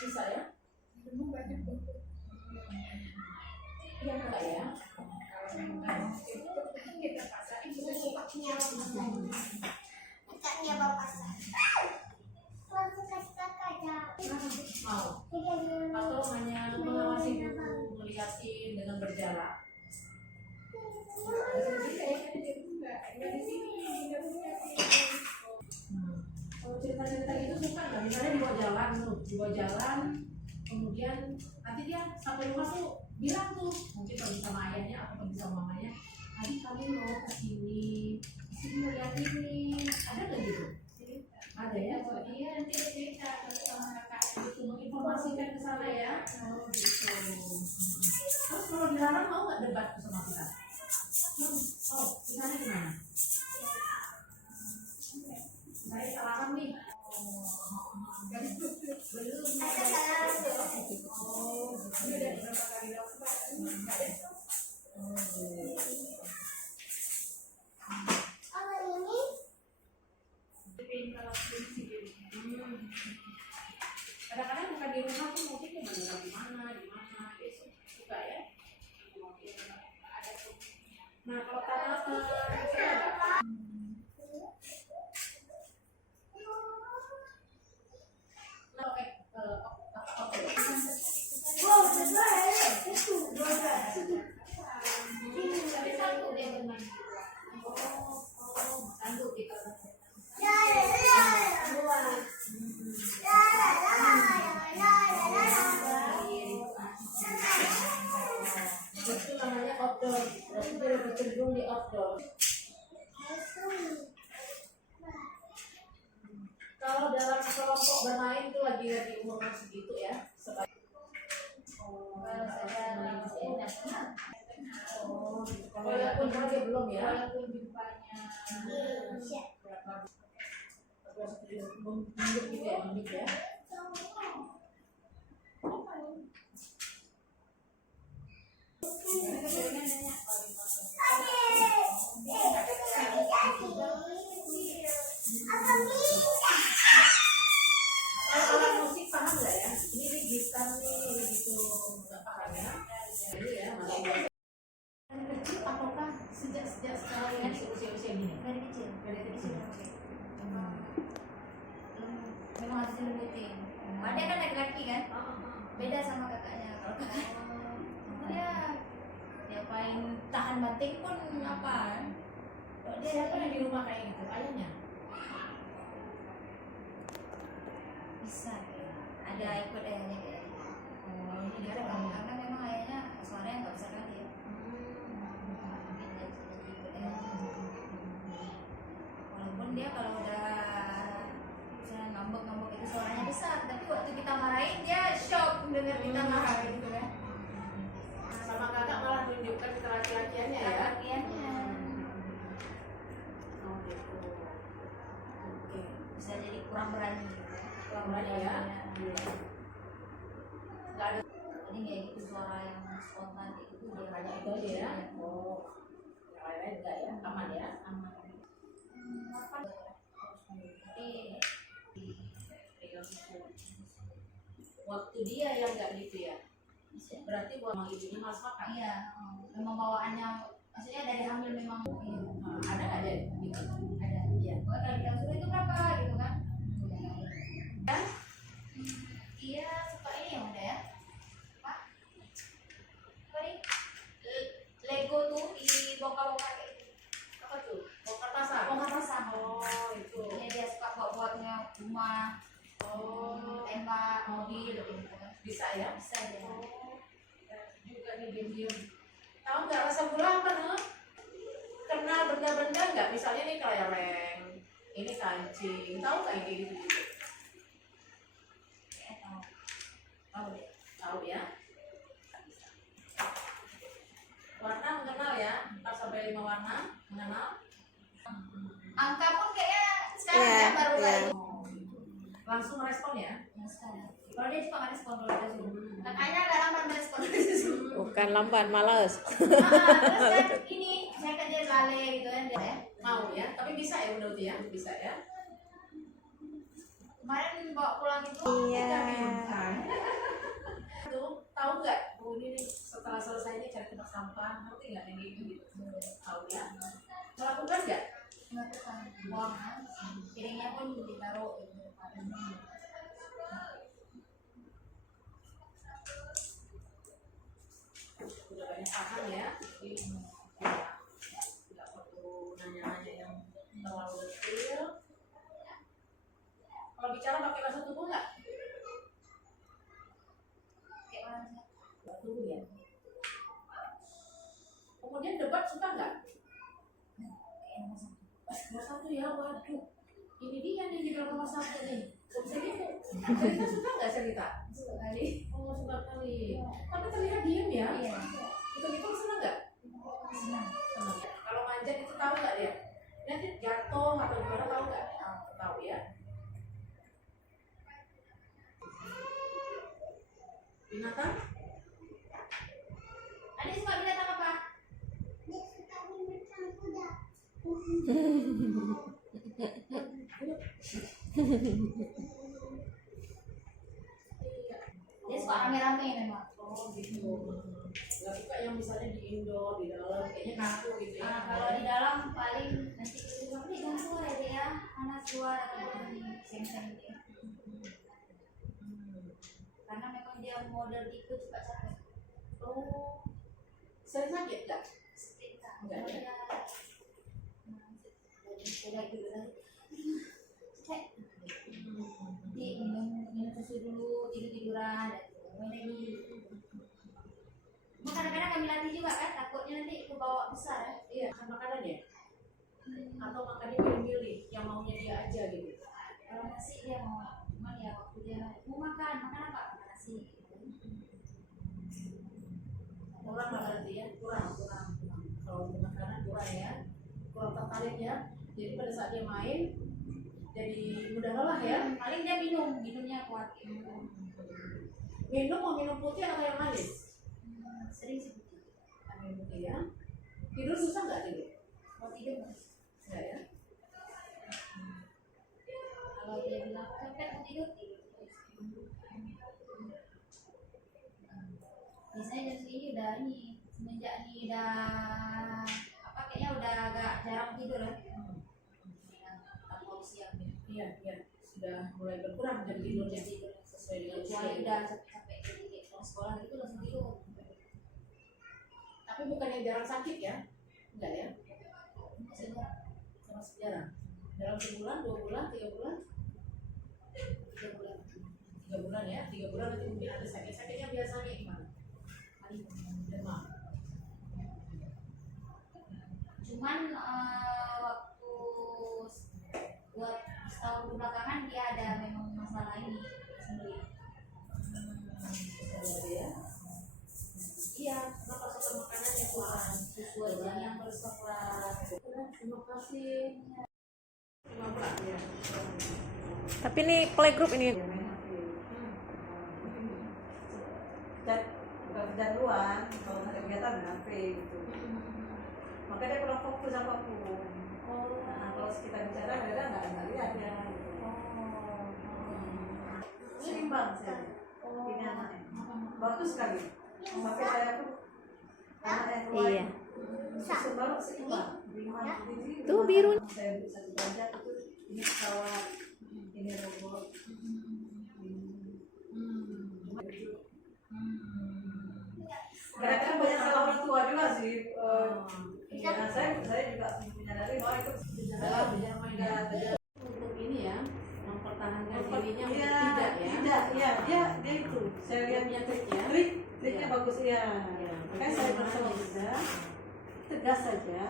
Bisa ya? Rumah banyak tuh. Iya nggak ya? Kalau memang kita pasarin kita suka punya. Kakaknya bapak saya. Aku kasih kakak aja. Mau? Atau hanya mengawasi guru, melihatin dengan berjalan? Kalau cerita-cerita itu suka nggak? Misalnya dibawa jalan, kemudian nanti dia sampai rumah tuh bilang tuh, mungkin pergi sama ayahnya atau pergi sama mamanya, tadi kami mau kesini lihat ini, ada nggak gitu? Ada ya? Iya nanti cerita sama kakak. Itu menginformasikan ke sana ya. Oh gitu. Terus kalau dilarang mau nggak debat sama kita? Oh, misalnya gimana? Saya larang nih. Belum. Oh, ini udah berapa kali lakukan? Kalau ini Kadang-kadang bukan di rumah tuh mungkin di mana, itu suka ya. Nah kalau tanaman itu ada. Tapi satu dia bermain. Sanduk gitu. Itu namanya outdoor. Berarti dia lebih cenderung di outdoor. Kalau dalam kelompok bermain itu lagi umur segitu ya. Walaupun dia belum ya. Walaupun jumpanya Minggu gitu ya, minggu ya. Alat musik paham nggak ya? Ini gitar nih, gitu. laki-laki kan, beda sama kakaknya. Kalau kakaknya dia paling tahan banting pun apa? Kalau dia Siapa yang di rumah kayak gitu? Ayahnya? bisa ya. Ada ikut ayahnya kayak. Oh, ini dia Karena, orangnya. karena memang ayahnya suaranya nggak besar kali ya. Mungkin dia bisa jadi ikut ayahnya. Walaupun dia kalau udah misalnya ngambek-ngambek itu suaranya besar, tapi waktu kita marahin dia shock dengar kita marah gitu kan. Sama kakak malah menunjukkan kelaki-lakiannya ya? Laki-lakiannya Oh gitu. Oke. bisa jadi kurang berani gitu ya. Kurang berani ya? Nggak ada Jadi kayak gitu suara yang spontan itu dia hanya itu aja ya? Oh. Yang lain-lain enggak ya? Aman ya? aman. Apa? Tapi Waktu dia yang nggak gitu ya? Berarti buat ibunya malas makan? iya, memang bawaannya maksudnya dari hamil memang iya. Ada nggak dia gitu? Ada iya. Pokoknya kalau kita suruh itu berapa gitu kan? Iya suka ini yang udah ya. Apa nih? Lego tuh di bongkar-bongkar kayak gitu. Apa tuh? Bongkar pasang? Bongkar pasang. Oh itu. Iya dia suka buat-buatnya rumah, Oh tembak, mobil gitu kan. bisa ya? Bisa dia. Juga nih diam-diam. Tahu nggak rasa gula apa nih? Kenal benda-benda nggak? Misalnya nih kelereng, ini kancing. Tahu nggak ini gitu? Kayak tahu. Tahu deh. Tahu ya? Warna mengenal ya? 4 sampai 5 warna mengenal. Angka pun kayaknya sekarang Iya, ya baru iya. kali. Langsung merespon ya? Yang sekarang. Kalau dia suka nggak respon kalau kita suruh. Kakaknya agak lambat merespon kalau kita suruh. Bukan lambat, males. Terus kan ini saya kerja lale gitu kan dia ya. Mau ya? Tapi bisa ya menurut dia? Bisa ya? Kemarin bawa pulang itu Iya. Tuh, tahu nggak? Oh ini nih, setelah selesai ini cari tempat sampah, ngerti nggak yang gitu? Tahu ya? Melakukan nggak? melakukan buangan, piringnya pun ditaruh gitu. Udah banyak paham ya? Jadi nggak perlu nanya-nanya yang terlalu detail. Kalau bicara pakai bahasa tubuh nggak? Kayak orang sih. Bahasa tubuh ya. Kemudian debat suka nggak? Kayak nomor satu. Nomor 1 ya, waduh. Ini dia nih di dalam nomor 1 nih. Bisa gitu. Cerita suka nggak cerita? Suka kali. Oh suka kali. Tapi terlihat diem ya. Iya. Itu senang nggak? Senang. Senang. Kalau manjat itu tahu nggak dia? Nanti jatuh atau gimana tahu nggak? Tahu ya. Binatang? Adik suka binatang apa? Dia suka binatang kuda. Iya. Dia suka rame-rame memang. Oh gitu. Nggak suka yang misalnya di indoor, di dalam, kayaknya kaku gitu ya. Kalau di dalam paling nanti kita beli kan keluar ya dia, panas keluar atau seng-seng dia. Karena memang dia model itu suka capek. Oh, sering sakit nggak? Setrika. Enggak ya? Udah gitu kan. Cek. Jadi minum susu dulu, tiduran, dan lagi. Kadang-kadang kami latih juga kan, takutnya nanti kebawa besar ya. Iya, makan makanan ya? Atau makannya pilih-pilih, yang maunya dia aja gitu. Kalau nasi dia mau, cuman ya waktu dia mau makan apa? Makan nasi. Kurang lah berarti ya? Kurang. Kalau untuk makanan kurang ya? Kurang tertarik ya? Jadi pada saat dia main, jadi mudah lelah ya? Paling dia minumnya kuat. Minum mau minum putih atau yang manis? Sering sih putih. Minum putih ya? Tidur susah nggak tidur? Mau tidur mas. Nggak ya? Kalau dia bilang capek mau tidur. Biasanya jam segini udah ini, semenjak ini udah apa kayaknya udah agak jarang tidur ya. Atau siang Iya. Sudah mulai berkurang jam tidurnya. tidur sesuai sesuai dengan kecuali usia. udah sampai kayak pulang sekolah gitu langsung tidur. Tapi bukan yang jarang sakit ya? Enggak ya? Maksudnya Termasuk jarang. Dalam sebulan, 2 bulan, 3 bulan? 3 bulan. 3 bulan ya? 3 bulan nanti mungkin ada sakit-sakitnya biasanya gimana? Demam. Cuman waktu buat setahun belakangan dia ada memang masalah ini sendiri. Ya. Iya, kenapa suka makanan yang kurang sesuai dengan yang berserat. Terima kasih. 5 bulan ya. Tapi ini playgroup ini. Bukan kecanduan, kalau ada kegiatan HP gitu. Makanya dia kurang fokus sama aku. Nah, kalau kita bicara kadang nggak lihat ya. Seimbang saya. Ini anaknya. Bagus sekali. Sampai saya tuh anaknya keluar. Iya. Susu baru seimbang. Tuh biru. Saya bisa belajar itu ini pesawat, ini robot. Kadang-kadang banyak salah orang tua juga sih. Ya, saya juga menyadari bahwa itu adalah Untuk ini ya, mempertahankan dirinya untuk Iya, tidak ya. tidak, iya, dia itu. Saya lihat Punya triknya. triknya Iya. bagus ya. Iya. Makanya saya bersama juga, tegas saja,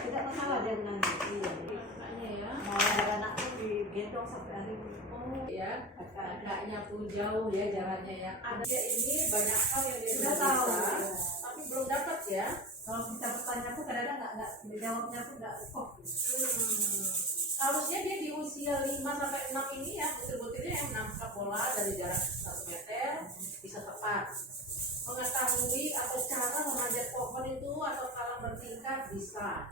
tidak masalah dia menangis. Iya. Kakaknya ya. Mau ada anak pun digendong sampai hari ini. Oh ya, kakaknya pun jauh ya jaraknya ya. Ada ini banyak hal yang dia Sudah sudah tahu, bisa, ya. tapi belum dapat ya. Kalau kita bertanya pun kadang-kadang nggak dijawabnya pun nggak fokus. Harusnya dia di usia 5 sampai 6 ini ya, butir-butirnya yang menangkap bola dari jarak 1 meter bisa tepat. Mengetahui atau cara memanjat pohon itu atau kalang bertingkat bisa.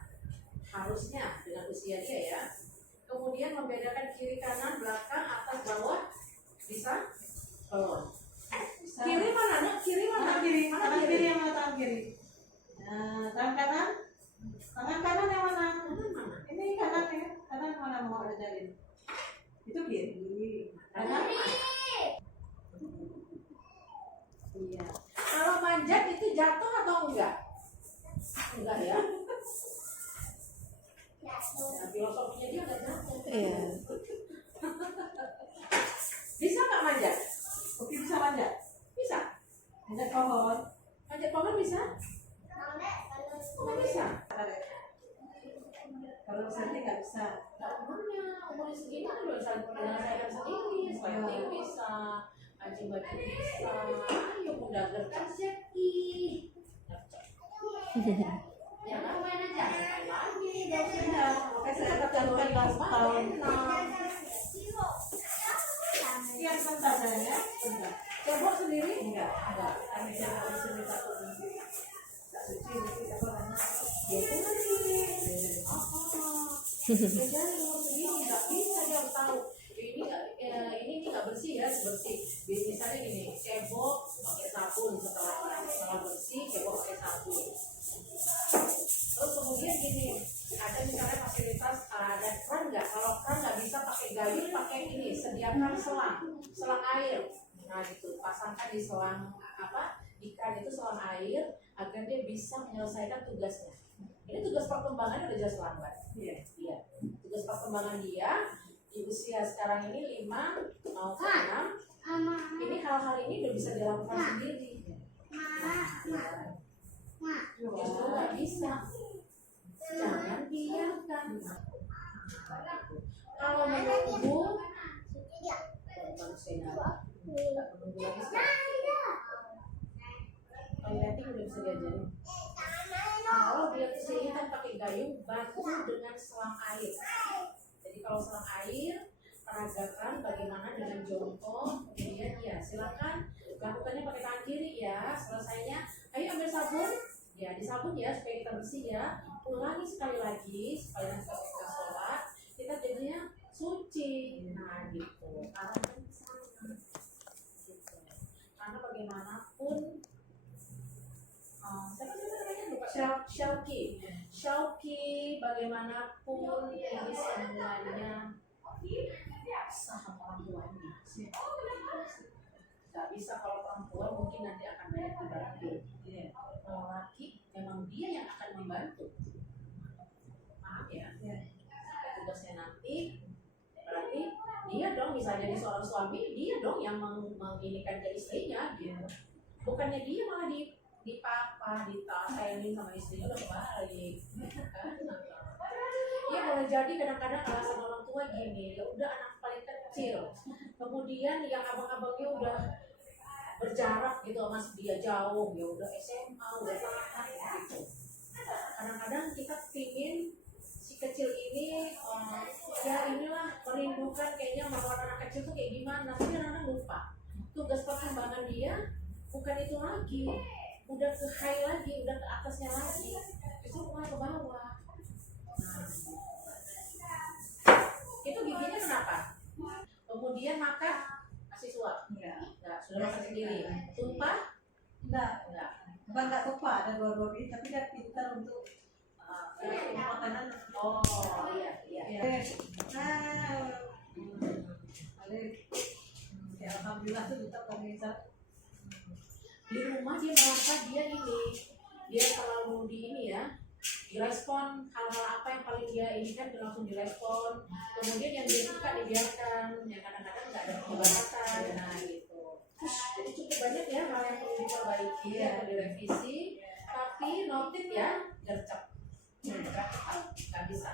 Harusnya dengan usia dia ya. Kemudian membedakan kiri kanan, belakang, atas, bawah bisa? Belum. Bisa. Kiri mana? Nak? Kiri mana? Tangan kiri, Mana tangan kiri yang mana tangan kiri? Nah, tangan kanan yang mana? Kanan mana? Ini kanan ya, kanan mana mau ajarin? Itu kiri, kanan. Iya. Kalau manjat itu jatuh atau enggak? Enggak ya. Ya, filosofinya dia enggak jatuh. Iya. Bisa nggak manjat? Oke, bisa manjat. Bisa. Manjat pohon. Manjat pohon bisa? Nggak bisa. Kalau nanti nggak bisa. Nggak umurnya, umurnya segini kan udah bisa menyelesaikan sendiri. Skating bisa, mancing-mancing bisa. Ayo bunda gercep ih. Ya kan main aja. Main lagi. Makanya saya katakan tahun. Sekian sebentar saya ya. Sebentar. Cebok sendiri? Enggak. Kami jangan bersih satu nanti. Nggak suci nanti apa namanya? Ya itu sendiri. Jangan umur segini nggak bisa dia tahu. Ini nggak bersih ya, bersih. Misalnya gini, cebok pakai sabun setelah bersih, cebok pakai sabun. Terus kemudian gini, ada misalnya fasilitas ada keran nggak? Kalau keran nggak bisa pakai gayung, pakai ini, sediakan selang air. Nah gitu, pasangkan di selang ikan itu selang air agar dia bisa menyelesaikan tugasnya. Ini tugas perkembangannya udah jelas lambat. Iya. Tugas perkembangan dia di usia sekarang ini 5 mau ke 6. Ini hal-hal ini udah bisa dilakukan sendiri. Justru nggak bisa. Jangan biarkan. Kalau menunggu, toileting udah bisa diajarin. Kalau dia kesulitan pakai gayung, bantu dengan selang air. Jadi kalau selang air, peragakan bagaimana dengan jongkok, kemudian ya silakan lakukannya pakai tangan kiri ya. Selesainya, ayo ambil sabun, ya disabun ya supaya kita bersih ya. Ulangi sekali lagi supaya nanti kalau kita sholat kita jadinya suci. Nah gitu. Arahnya ke sana. Gitu. Karena bagaimanapun siapa namanya lupa Syauki bagaimanapun ini semuanya saham orang tuanya nggak bisa. Kalau perempuan mungkin nanti akan banyak dibantu. Kalau laki memang dia yang akan membantu. Paham ya? Tugasnya nanti berarti dia dong, misalnya jadi seorang suami, dia dong yang menginikan ke istrinya gitu. Bukannya dia malah dipapa, ditasenin sama istrinya udah kebalik. Ya boleh jadi kadang-kadang alasan orang tua gini, ya udah anak paling kecil, kemudian yang abang-abangnya udah berjarak gitu sama dia jauh, ya udah SMA, udah tahan gitu. Kadang-kadang kita pingin si kecil ini ya inilah merindukan kayaknya merawat anak kecil tuh kayak gimana, tapi kadang-kadang lupa tugas perkembangan dia bukan itu lagi, udah ke high lagi, udah ke atasnya lagi, itu mulai ke bawah. Itu giginya kenapa? Kemudian makan kasih suap? Enggak, sudah makan sendiri. Tumpah? Enggak. Bukan enggak lupa, ada dua-dua ini, tapi dia pintar untuk makanan. Oh iya. Ya alhamdulillah tuh kita pemirsa. Di rumah dia merasa dia terlalu direspon hal-hal apa yang paling dia inginkan dia langsung direspon. Kemudian yang dia suka dibiarkan, yang kadang-kadang nggak ada pembatasan, nah gitu. Jadi cukup banyak ya hal yang perlu diperbaiki atau direvisi, tapi noted ya, gercep, nggak bisa.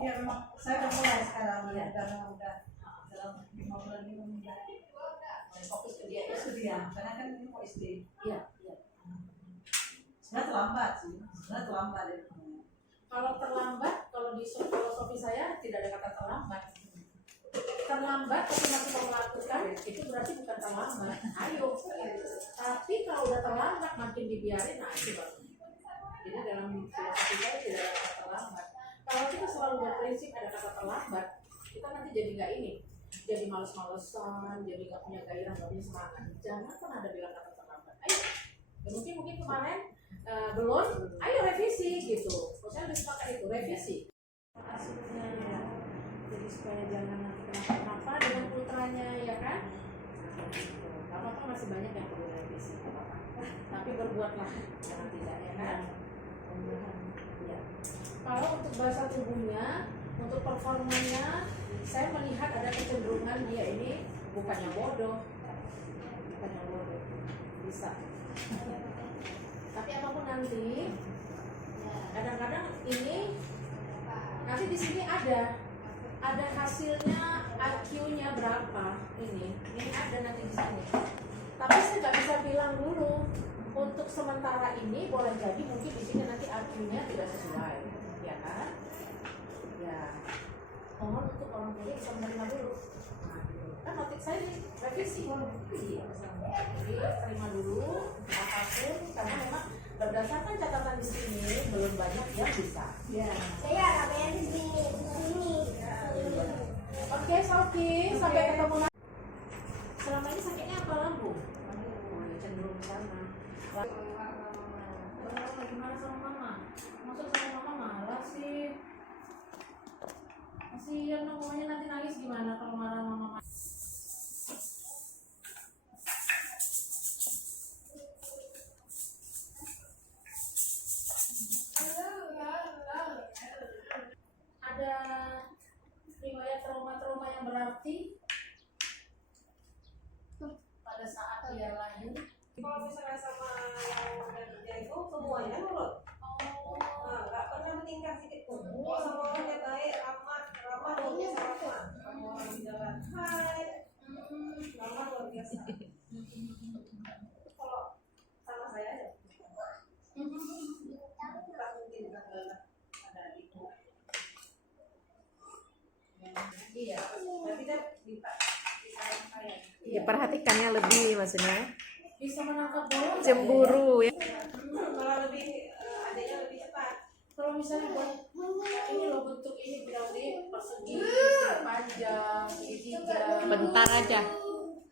Iya memang saya udah mulai sekarang ya, udah dalam 5 bulan ini udah Mulai fokus ke dia ya. sudah, karena kan ini mau SD. Iya. Sebenarnya terlambat sih, ya. Kalau terlambat, kalau di filosofi saya tidak ada kata terlambat. Terlambat tapi masih mau melakukan itu berarti bukan terlambat. Ayo. Tapi kalau udah terlambat makin dibiarin, nah itu baru. Jadi dalam filosofi saya tidak ada kata terlambat. Kalau kita selalu berprinsip ada kata terlambat, kita nanti jadi nggak ini, jadi males-malesan, jadi nggak punya gairah, nggak punya semangat. Jangan pernah ada bilang kata terlambat. Ayo. Ya, mungkin kemarin belum, ayo revisi gitu. Saya lebih sepakat itu revisi. Maksudnya ya, jadi supaya jangan nanti kenapa-kenapa dengan putranya ya kan? Gak apa-apa, masih banyak yang perlu revisi, gak apa-apa. Tapi berbuatlah, jangan tidak ya kan? Ya. Kalau untuk bahasa tubuhnya, untuk performanya, saya melihat ada kecenderungan dia ini bukannya bodoh, bisa. Tapi apapun nanti, kadang-kadang ini nanti di sini ada hasilnya IQ-nya berapa ini ada nanti di sini. Tapi saya nggak bisa bilang dulu. Untuk sementara ini boleh jadi mungkin di sini nanti IQ-nya tidak sesuai, ya kan? Ya, mohon untuk orang tua bisa menerima dulu. Nah, kan notik saya ini revisi. Jadi terima dulu apapun karena memang berdasarkan catatan di sini belum banyak yang bisa. Ya. Saya ada di sini. Oke, sampai ketemu lagi. Selama ini sakitnya apa lambung? Cenderung ke sana. Gimana sama mama? Masuk sama mama malah sih. Kasihan namanya nanti nangis gimana kalau marah mama. Ada riwayat trauma-trauma yang berarti pada saat dia lahir. Kalau misalnya sama yang udah kerja itu semuanya nurut. Nah, nggak pernah meninggal sedikit pun. Sama orang yang baik, ramah nurutnya sama orang di jalan. Hai, ramah luar biasa. Kalau sama saya aja. Nggak mungkin ada adikku. Iya, tapi kan disayang. Ya, perhatikannya lebih maksudnya. Bisa menangkap bola Cemburu ya. Kalau lebih adanya lebih cepat. kalau misalnya buat ini loh bentuk ini berarti persegi panjang segitiga Bentar aja.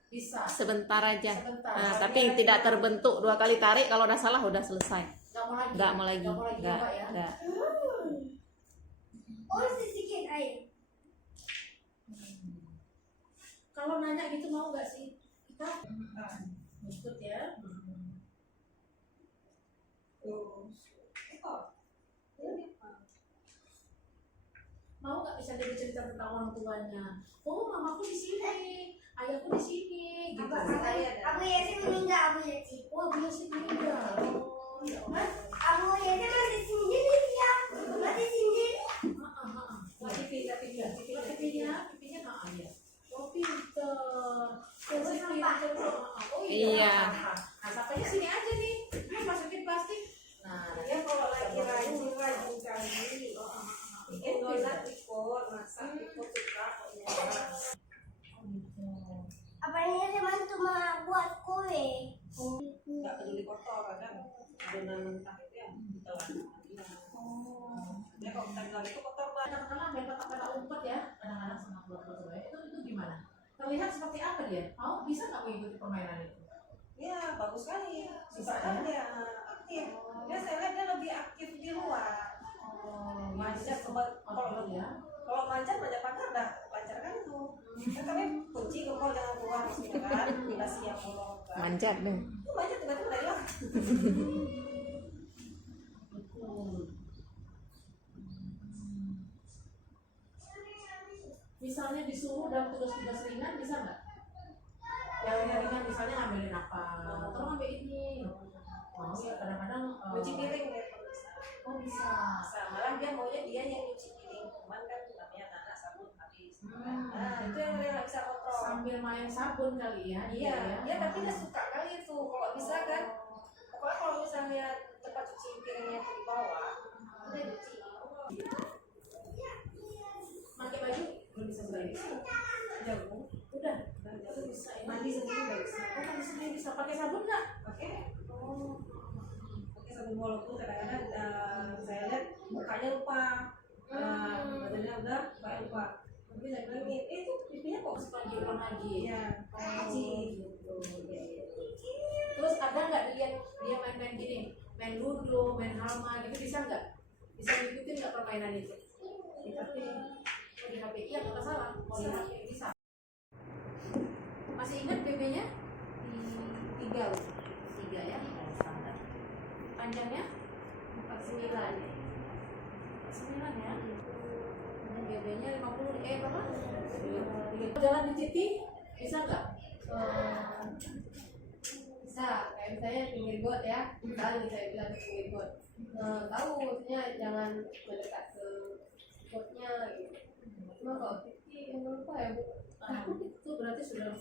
bisa Sebentar aja. sebentar. Nah, tapi tidak terbentuk 2 kali tarik, kalau udah salah udah selesai. nggak mau lagi Nggak. coba ya. Nggak. Oh, sedikit air. Kalau nanya gitu mau nggak sih Ikut ya. Mau nggak bisa dia cerita tentang orang tuanya? Oh, mamaku di sini, ayahku di sini, gitu. Abu Yasin meninggal, Abu Yasin. Oh, dia sih meninggal. Oh, ya Allah. Abu Yasin masih sendiri dia, masih sendiri. Pipinya ya. Oh, pinter. Oh Iya. Nah, sampahnya sini aja nih. Ini masukin plastik. Nah, Dia kalau lagi rajin kali. Bikin donat ikut, masak ikut suka. Apalagi saya bantu ma buat kue. Nggak peduli kotor, kadang adonan mentah itu yang ditelan. Ya kalau kita bilang itu kotor banget. kadang-kadang main petak-petak umpet ya. Kadang-kadang sama keluarga saya. Itu gimana? Terlihat seperti apa dia? Mau bisa nggak mengikuti permainan itu? Ya bagus sekali. Misalkan dia aktif. Dia saya lihat dia lebih aktif di luar. Manjat kalau manjat pagar dah lancar kan itu. Kan kami kunci kalau jangan keluar maksudnya kan. Kita siap kalau Manjat deh. itu manjat tiba-tiba udah hilang. Misalnya disuruh dalam tugas-tugas ringan bisa nggak? Yang ringan misalnya ngambilin apa? Atau ngambil ini? Oh ya kadang-kadang Cuci piring dia bisa. Oh bisa. Malah dia maunya dia yang nyuci piring. Cuman kan namanya anak sabun habis. Nah itu yang dia nggak bisa kontrol. Sambil main sabun kali ya? Iya, ya tapi dia suka kali itu. Kalau bisa kan, pokoknya kalau misalnya tempat cuci piringnya itu di bawah, udah cuci. Pakai baju belum bisa sendiri. Jauh. Udah bisa ya. Mandi sendiri nggak bisa. Oh mandi sendiri bisa. Pakai sabun nggak? Oke. Pakai sabun walaupun kadang-kadang saya lihat mukanya lupa, badannya udah kayak lupa. Tapi saya bilang itu pipinya kok Suka diulang lagi. ya cuci. Gitu. Terus ada nggak dia main-main gini? Main ludo, main halma gitu bisa nggak? Bisa ngikutin nggak permainan itu? Tapi Di HP iya nggak salah. Mau di HP bisa. Masih ingat BB-nya? Tiga ya. Standar. Panjangnya 49 ya. Dan BB-nya 50 berapa? Jalan di titik bisa nggak? Bisa, kayak misalnya pinggir got ya, misalnya saya bilang di pinggir got, tahu maksudnya jangan mendekat ke gotnya gitu. Cuma kalau titik yang lupa ya bu. Nah, itu berarti sudah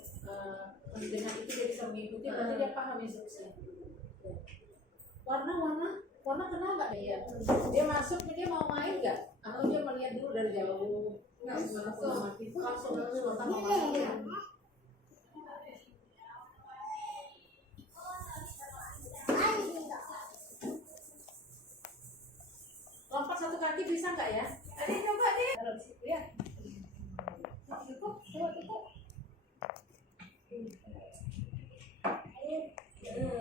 dengan itu dia bisa mengikuti, berarti dia paham instruksinya. Warna kenal nggak dia? Dia masuk, dia mau main nggak? Atau dia melihat dulu dari jauh? Langsung pertama masuk ya. Lompat satu kaki bisa nggak ya? Tadi coba deh. Taruh di situ ya. Cukup, coba cukup.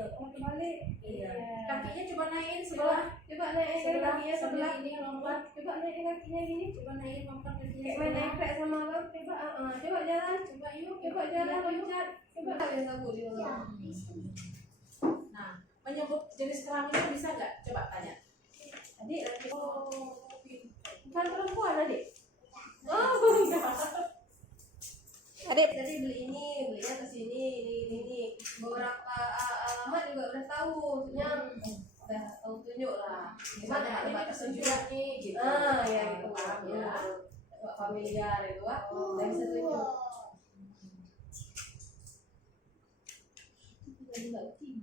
Kembali. Iya. Kakinya coba naikin sebelah. Coba naikin kakinya sebelah. Ini lompat. Coba naikin kakinya gini. Coba naikin lompat kakinya Kayak main sebelah. efek sama lo. Coba jalan. Coba yuk. Coba jalan loncat. Coba yang sabu di bawah. Nah, menyebut jenis kelaminnya bisa nggak? Coba tanya. Adik lagi. Oh, Bukan perempuan adik. oh, Adik, Tadi beli ini, belinya ke sini, ini. Beberapa alamat juga udah tahu, maksudnya udah tahu tunjuk lah. misalnya Gimana ini ada kesejukan nih, gitu. ya gitu paham ya. ya. Familiar itu ah, udah bisa tunjuk.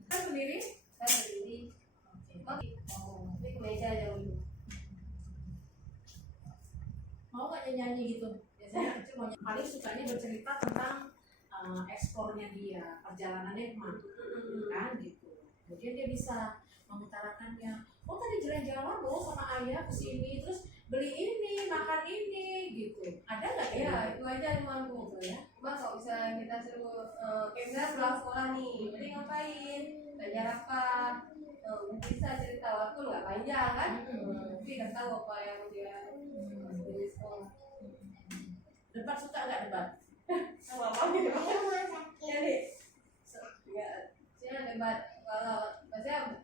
Kan sendiri? Kan sendiri. Tapi ke meja jauh dulu. Mau nggak nyanyi gitu? Biasanya kecil mau paling sukanya bercerita tentang eksplornya dia, perjalanannya kemana, kan gitu. Kemudian dia bisa mengutarakannya. Oh tadi jalan-jalan loh sama ayah ke sini, terus beli ini, makan ini, gitu. Ada nggak Ya ya? itu aja mampu ya. Cuma kalau bisa kita suruh kayak misalnya setelah sekolah nih, jadi ngapain, belajar apa, bisa cerita waktu nggak panjang kan, tapi kan tahu apa yang dia di sekolah. Debat suka nggak debat? sama mama gitu. Ya deh. hebat. Kalau maksudnya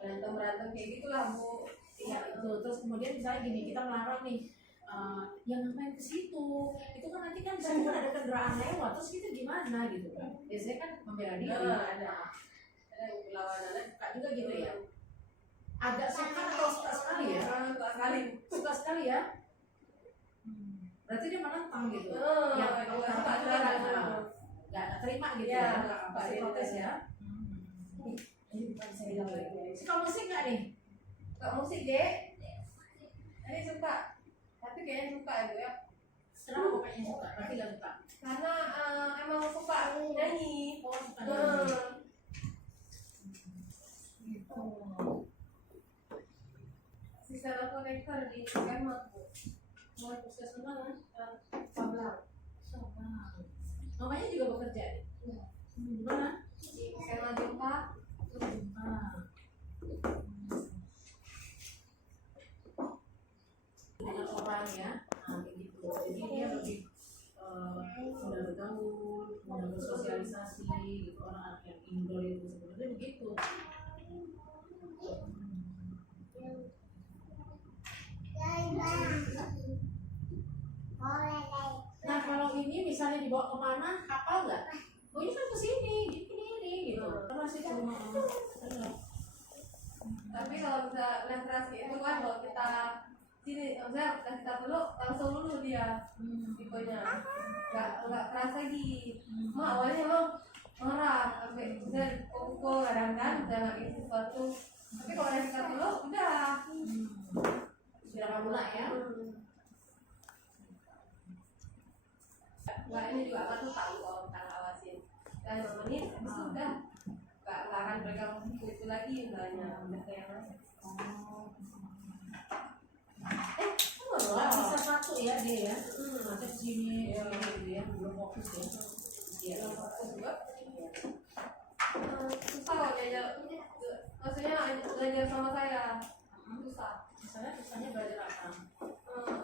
berantem kayak gitulah Bu. Ya itu terus kemudian misalnya gini, kita melarang nih yang main ke situ, itu kan nanti kan bisa ada kendaraan lewat, terus kita gimana gitu kan? Biasanya kan membela diri. Ada perlawanan. Kak juga gitu ya. Agak suka atau suka sekali ya? Suka sekali ya. Berarti dia menentang gitu. Yang kalau suka juga nggak terima gitu ya. Pasti protes ya. Ini bukan saya bilang lagi. Suka musik nggak nih? Suka musik deh. Ini suka. Tapi kayaknya suka ya Bu ya. Kenapa bukannya suka? Berarti nggak suka? Karena emang suka nyanyi. Oh, suka nyanyi. Gitu. Sisa konektor di Kemang Bu. Mau puskesmas Sablar. Mamanya juga bekerja nih? Di mana? Di Kemang Jumpa. Dengan orang ya, kayak gitu. Jadi dia lebih mudah bergaul, mudah bersosialisasi, gitu. Orang yang indoor itu sebenarnya begitu. Nah kalau ini misalnya dibawa kemana, hafal nggak? Oh ini kan kesini, gini gitu. Terus itu Tapi kalau bisa literasi itu kan kalau kita sini, maksudnya kita peluk langsung lulu dia tipenya, nggak keras lagi. Mau awalnya emang marah, sampai bisa pukul kadang-kadang udah nggak isi sesuatu. Tapi kalau udah kita peluk udah. sudah kamu lah ya. Nggak, ini juga aku tuh tahu kalau kita ngawasin. Dan 5 menit habis itu udah nggak akan pegang buku itu lagi misalnya udah kayak Nggak bisa satu ya dia ya. Nanti sini gitu ya, belum fokus ya. Iya. fokus juga. Susah kalau belajar, maksudnya belajar sama saya susah. Misalnya susahnya belajar apa?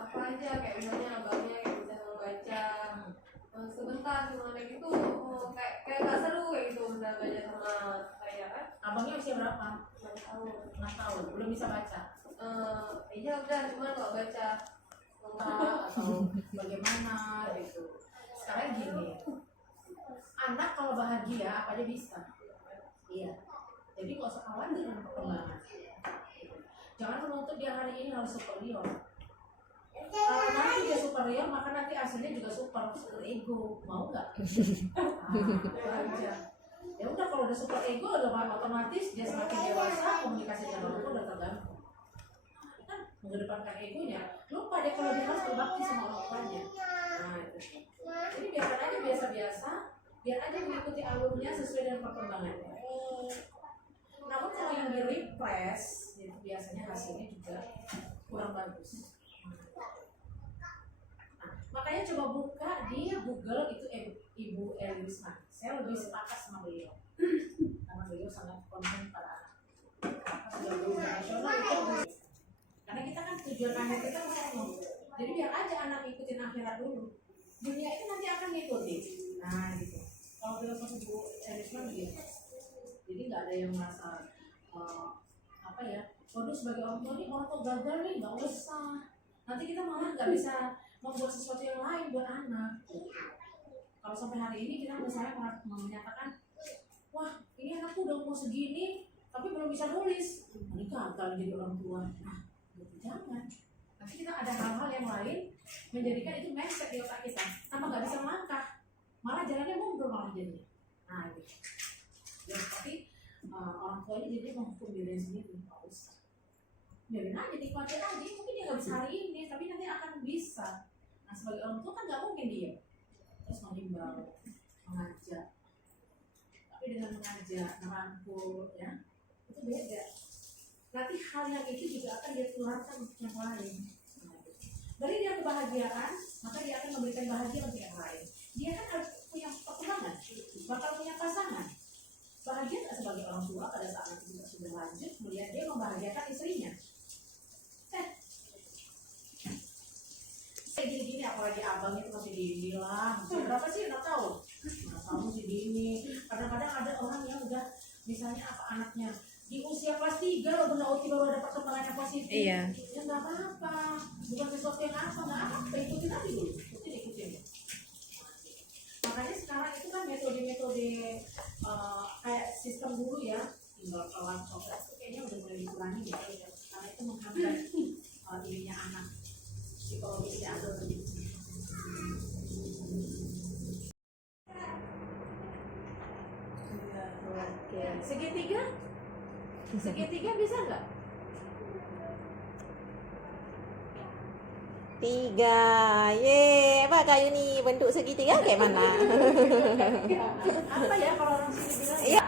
Apa aja kayak misalnya abangnya kayak bisa membaca sebentar cuma kayak gitu, kayak nggak seru kayak gitu udah belajar sama saya kan. Abangnya usia berapa? 6 tahun. 6 tahun, belum bisa baca. Iya udah cuma kalau baca Atau bagaimana gitu. Sekarang gini, anak kalau bahagia apa aja bisa. Iya. Jadi nggak usah khawatir dengan perkembangan. Jangan menuntut dia hari ini harus superior. Kalau nanti dia superior, maka nanti hasilnya juga super ego. Mau nggak? Aja. Ya udah kalau udah super ego, udah otomatis dia semakin dewasa, komunikasinya baru udah terganggu. Kan mengedepankan egonya, lupa deh kalau dia harus berbakti sama orang tuanya. Nah itu. Jadi biarkan aja biasa-biasa, biar aja mengikuti alurnya sesuai dengan perkembangannya. Namun kalau yang di repress, itu biasanya hasilnya juga kurang bagus. Nah, makanya coba buka di Google itu Ibu Elisma. Saya lebih sepakat sama beliau, karena beliau sangat konsen pada anak. Sudah berubah nasional itu. Karena kita kan tujuan akhir kita mau. Jadi biar aja anak ikutin akhirat dulu. Dunia itu nanti akan ngikutin. Nah gitu. Kalau filosofi Bu Elisma begitu. Jadi nggak ada yang merasa apa ya, waduh sebagai orang tua nih orang tua gagal nih, nggak usah. Nanti kita malah nggak bisa membuat sesuatu yang lain buat anak. Kalau sampai hari ini kita misalnya menyatakan, wah ini anakku udah umur segini tapi belum bisa nulis, ini gagal jadi orang tua. Nah, jangan. Nanti kita ada hal-hal yang lain menjadikan itu mindset di otak kita, tambah nggak bisa melangkah, malah jalannya mundur malah jadinya. Nah gitu. Ya tapi orang tua ini jadi menghukum diri sendiri, nggak usah. Biarin aja, nikmatin aja. Mungkin dia nggak bisa hari ini, tapi nanti akan bisa. Nah sebagai orang tua kan nggak mungkin dia terus mengimbau, mengajak. Tapi dengan mengajak, merangkul, ya itu beda. Nanti hal yang itu juga akan dia tularkan untuk yang lain. Dari dia kebahagiaan, maka dia akan memberikan bahagia untuk yang lain. Dia kan harus punya perkembangan, bakal punya pasangan. Bahagia nggak sebagai orang tua pada saat nanti kita sudah lanjut melihat dia membahagiakan istrinya. Kayak gini-gini, apalagi abang itu masih dini lah. Berapa sih? 6 tahun. 6 tahun masih dini. Kadang-kadang ada orang yang udah ikutin aja dulu, ikutin. Makanya sekarang itu kan metode-metode kayak sistem dulu ya, tinggal pelan progres itu kayaknya udah mulai dikurangi ya, karena itu menghambat dirinya anak, psikologisnya ada begitu. Segitiga bisa nggak? 3. Ye, apa Kak Yuni bentuk segitiga kayak mana? Apa ya kalau orang sini bilang? Iya.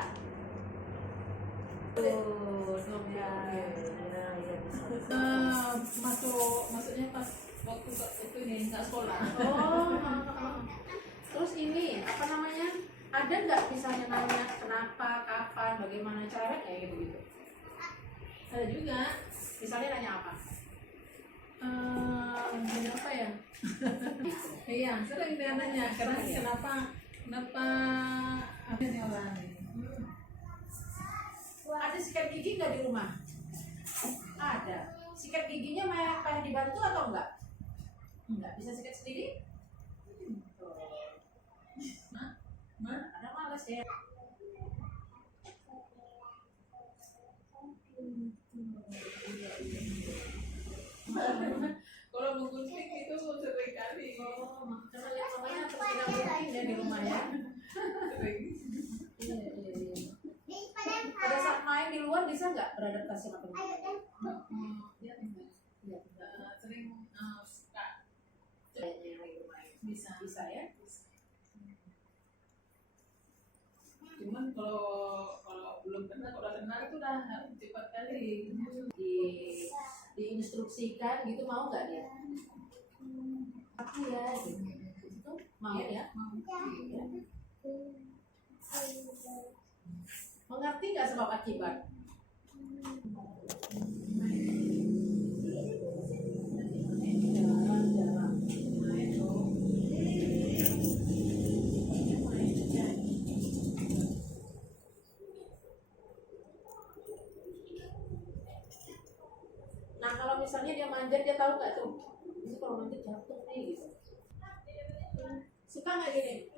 Maksudnya pas waktu itu nih nggak sekolah. Terus ini apa namanya? Ada nggak misalnya nanya kenapa, kapan, bagaimana cara kayak gitu? Ada juga. Misalnya nanya apa? Nanya apa ya? Iya, sering dia nanya kenapa apa nih orang ini? Ada sikat gigi nggak di rumah? Ada. Sikat giginya pengen dibantu atau enggak? Enggak. Bisa sikat sendiri? Ada malas ya. Kalau menggunting itu sering kali. Karena lihat mamanya terus tidak mungkin ya di rumah ya. Sering. Iya. Pada saat main di luar bisa nggak beradaptasi sama teman? Dia sering suka. Bisa ya. Cuman kalau belum kenal, kalau kenal itu udah cepat kali. Diinstruksikan gitu, mau nggak dia? Aku ya gitu. Itu mau ya? Ya. Mengerti nggak sebab akibat? Nah kalau misalnya dia manjat, dia tahu nggak tuh? Ini kalau manjat jatuh nih gitu. Suka nggak gini?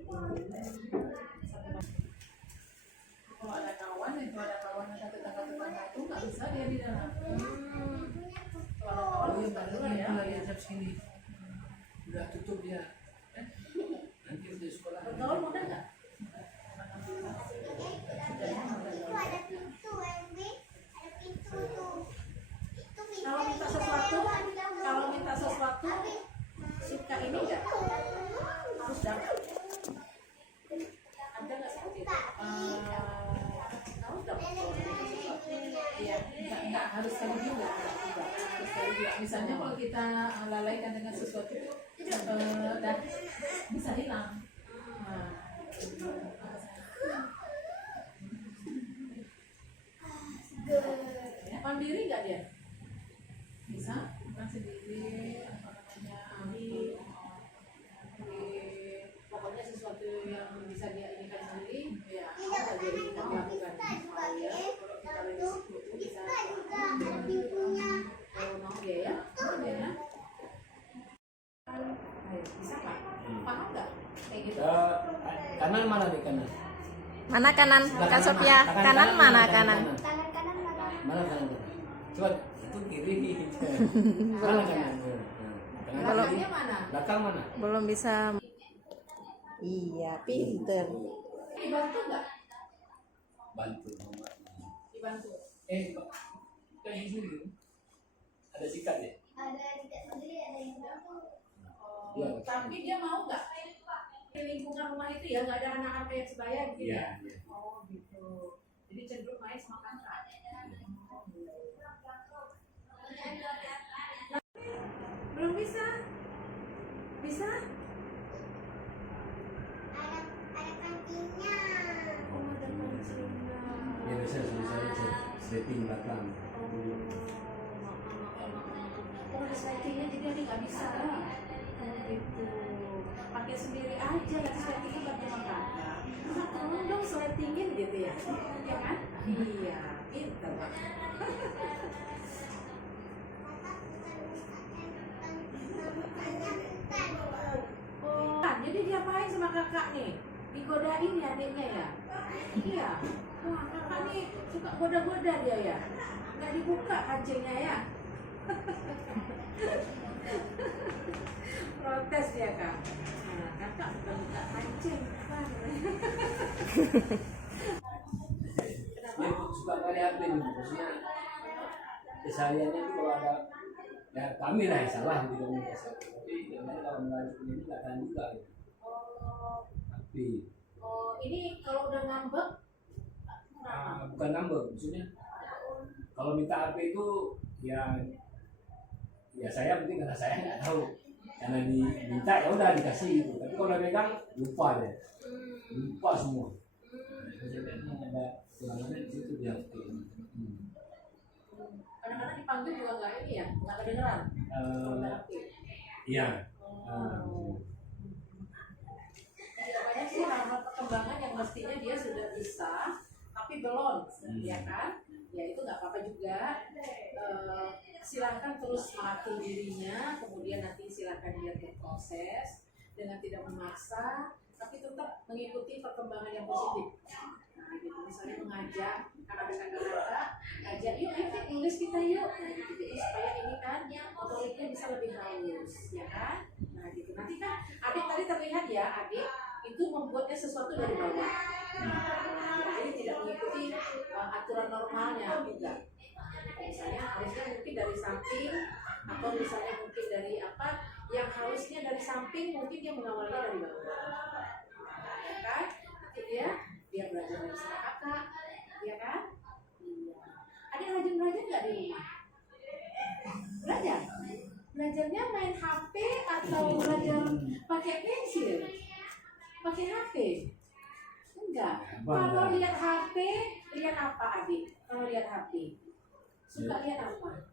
Kalau ada kawan ada tetangga itu nggak bisa dia di dalam. Kalau ada kawan bisa dulu ya. jam segini. Udah tutup dia. Nanti di sekolah. Bergaul mudah nggak? Itu ada pintu, Embi. Ada pintu tuh. Itu pintu. Kalau minta sesuatu, suka ini nggak? Harus dapat. Ada nggak seperti itu? Harus dapat. Iya, nggak harus sekali juga. Harus sekali juga. Misalnya kalau kita lalaikan dengan sesuatu itu dan bisa hilang. Mandiri nggak dia? Bisa bukan sendiri apa namanya Pokoknya sesuatu yang bisa dia inikan sendiri, ya Tidak apa aja kita lakukan. juga Ya, gitu. kalau kita lagi sibuk itu bisa. Juga ada pintunya. Kalau mau dia ya, mau dia ya. Ayo, bisa nggak? Paham nggak? Kayak gitu. Kanan mana di kanan? Mana kanan? Kak Sofia, kanan mana kanan? Tangan kanan mana? Mana kanan? Coba itu kiri. Mana kanan? Belakangnya mana? Belakang mana? Belum bisa. Iya, pinter. Dibantu nggak? Bantu. Dibantu. Kayak gini. Ada sikat ya? Ada tidak sendiri, ada yang bantu. Iya. Tapi dia mau nggak? Di lingkungan rumah itu ya nggak ada anak-anak yang sebaya gitu ya? Iya. Oh gitu. Jadi cenderung main sama kakak. Belum bisa? Bisa? Ada kancingnya. Oh, ada pancinya. Ya bisa selesai setting belakang. Oh, ada settingnya jadi adik nggak bisa. Oh gitu. Pakai sendiri aja, nanti settingnya buat sama kakak. Nah, tolong dong settingin gitu ya, ya kan? Iya, pinter banget. Bukan. main sama kakak nih, digodain ya adiknya ya. Iya. Wah, kakak nih suka goda-goda dia ya. Nggak dibuka kancingnya ya. Protes dia kak. Nah, kakak bukan buka kancing. Dia suka kali HP nih, maksudnya kesehariannya itu kalau ada ya kami lah yang salah gitu komunikasi. Tapi sebenarnya kalau melalui ini nggak akan juga gitu. Tapi Ini kalau udah ngambek, bukan ngambek, maksudnya kalau minta HP itu ya saya penting karena saya nggak tahu karena diminta ya udah dikasih gitu. Tapi kalau udah pegang lupa deh, lupa semua. Nah, ada kurangannya di situ dia. kadang-kadang dipanggil juga nggak ini ya, nggak kedengeran. Iya. Ya, banyak sih hal-hal perkembangan yang mestinya dia sudah bisa, tapi belum, ya kan? Ya itu nggak apa-apa juga. Silahkan terus melatih dirinya, kemudian nanti silahkan dia berproses dengan tidak memaksa, tapi tetap mengikuti perkembangan yang positif. Nah, gitu. Misalnya mengajak, karena ada kakak-kakak, ajak yuk ikut nulis kita yuk. Nah, gitu. Jadi supaya ini kan motoriknya bisa lebih halus, ya kan? Nah, gitu. Nanti kan adik tadi terlihat ya, adik itu membuatnya sesuatu dari bawah. Jadi tidak mengikuti aturan normalnya, enggak. Misalnya harusnya mungkin dari samping, atau misalnya mungkin dari apa yang harusnya dari samping, mungkin dia mengawalnya dari bawah, ya kan? Nanti dia belajar dari sama kakak, ya kan? Iya. Ada yang rajin-rajin nggak di rumah? Belajarnya main HP atau belajar pakai pensil? Pakai HP? Enggak. Kalau lihat HP, lihat apa adik? Kalau lihat HP, suka lihat apa?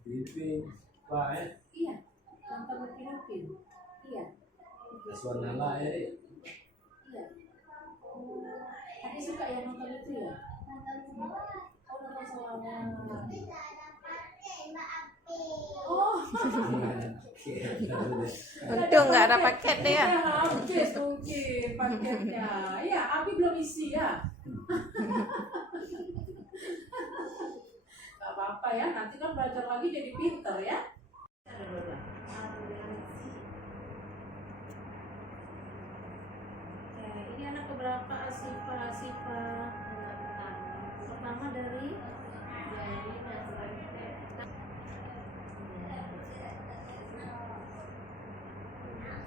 TV, Pak Iya, nonton film. Iya. Suara ya. Iya. Adik suka ya nonton itu ya? Oh, nonton selama. Oh. Untung nggak ada paket deh ya. Habis mungkin paketnya. Ya, Abi belum isi ya. Gak apa-apa ya, nanti kan belajar lagi jadi pinter ya. Oke, ini anak keberapa Asifa? Pertama dari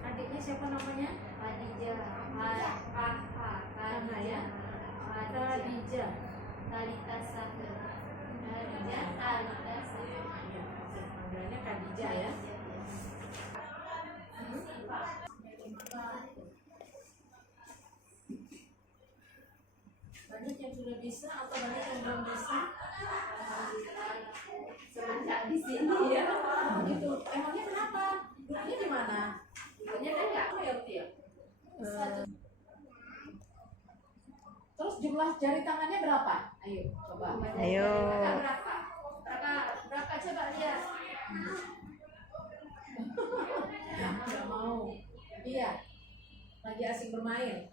adiknya siapa namanya? Khadijah, Kana ya? Khadijah. Talita Sahir. Khadijah, Talita Sahir. Iya, panggilannya Khadijah ya. Banyak yang sudah bisa atau banyak yang belum bisa? Semenjak di sini ya. Gitu. Emangnya kenapa? Dulunya di mana? Dulunya kan nggak Oh ya, ya. Terus jumlah jari tangannya berapa? Ayo, coba. Ayo. Berapa? Berapa coba lihat. Nggak mau. Iya. Lagi asik bermain.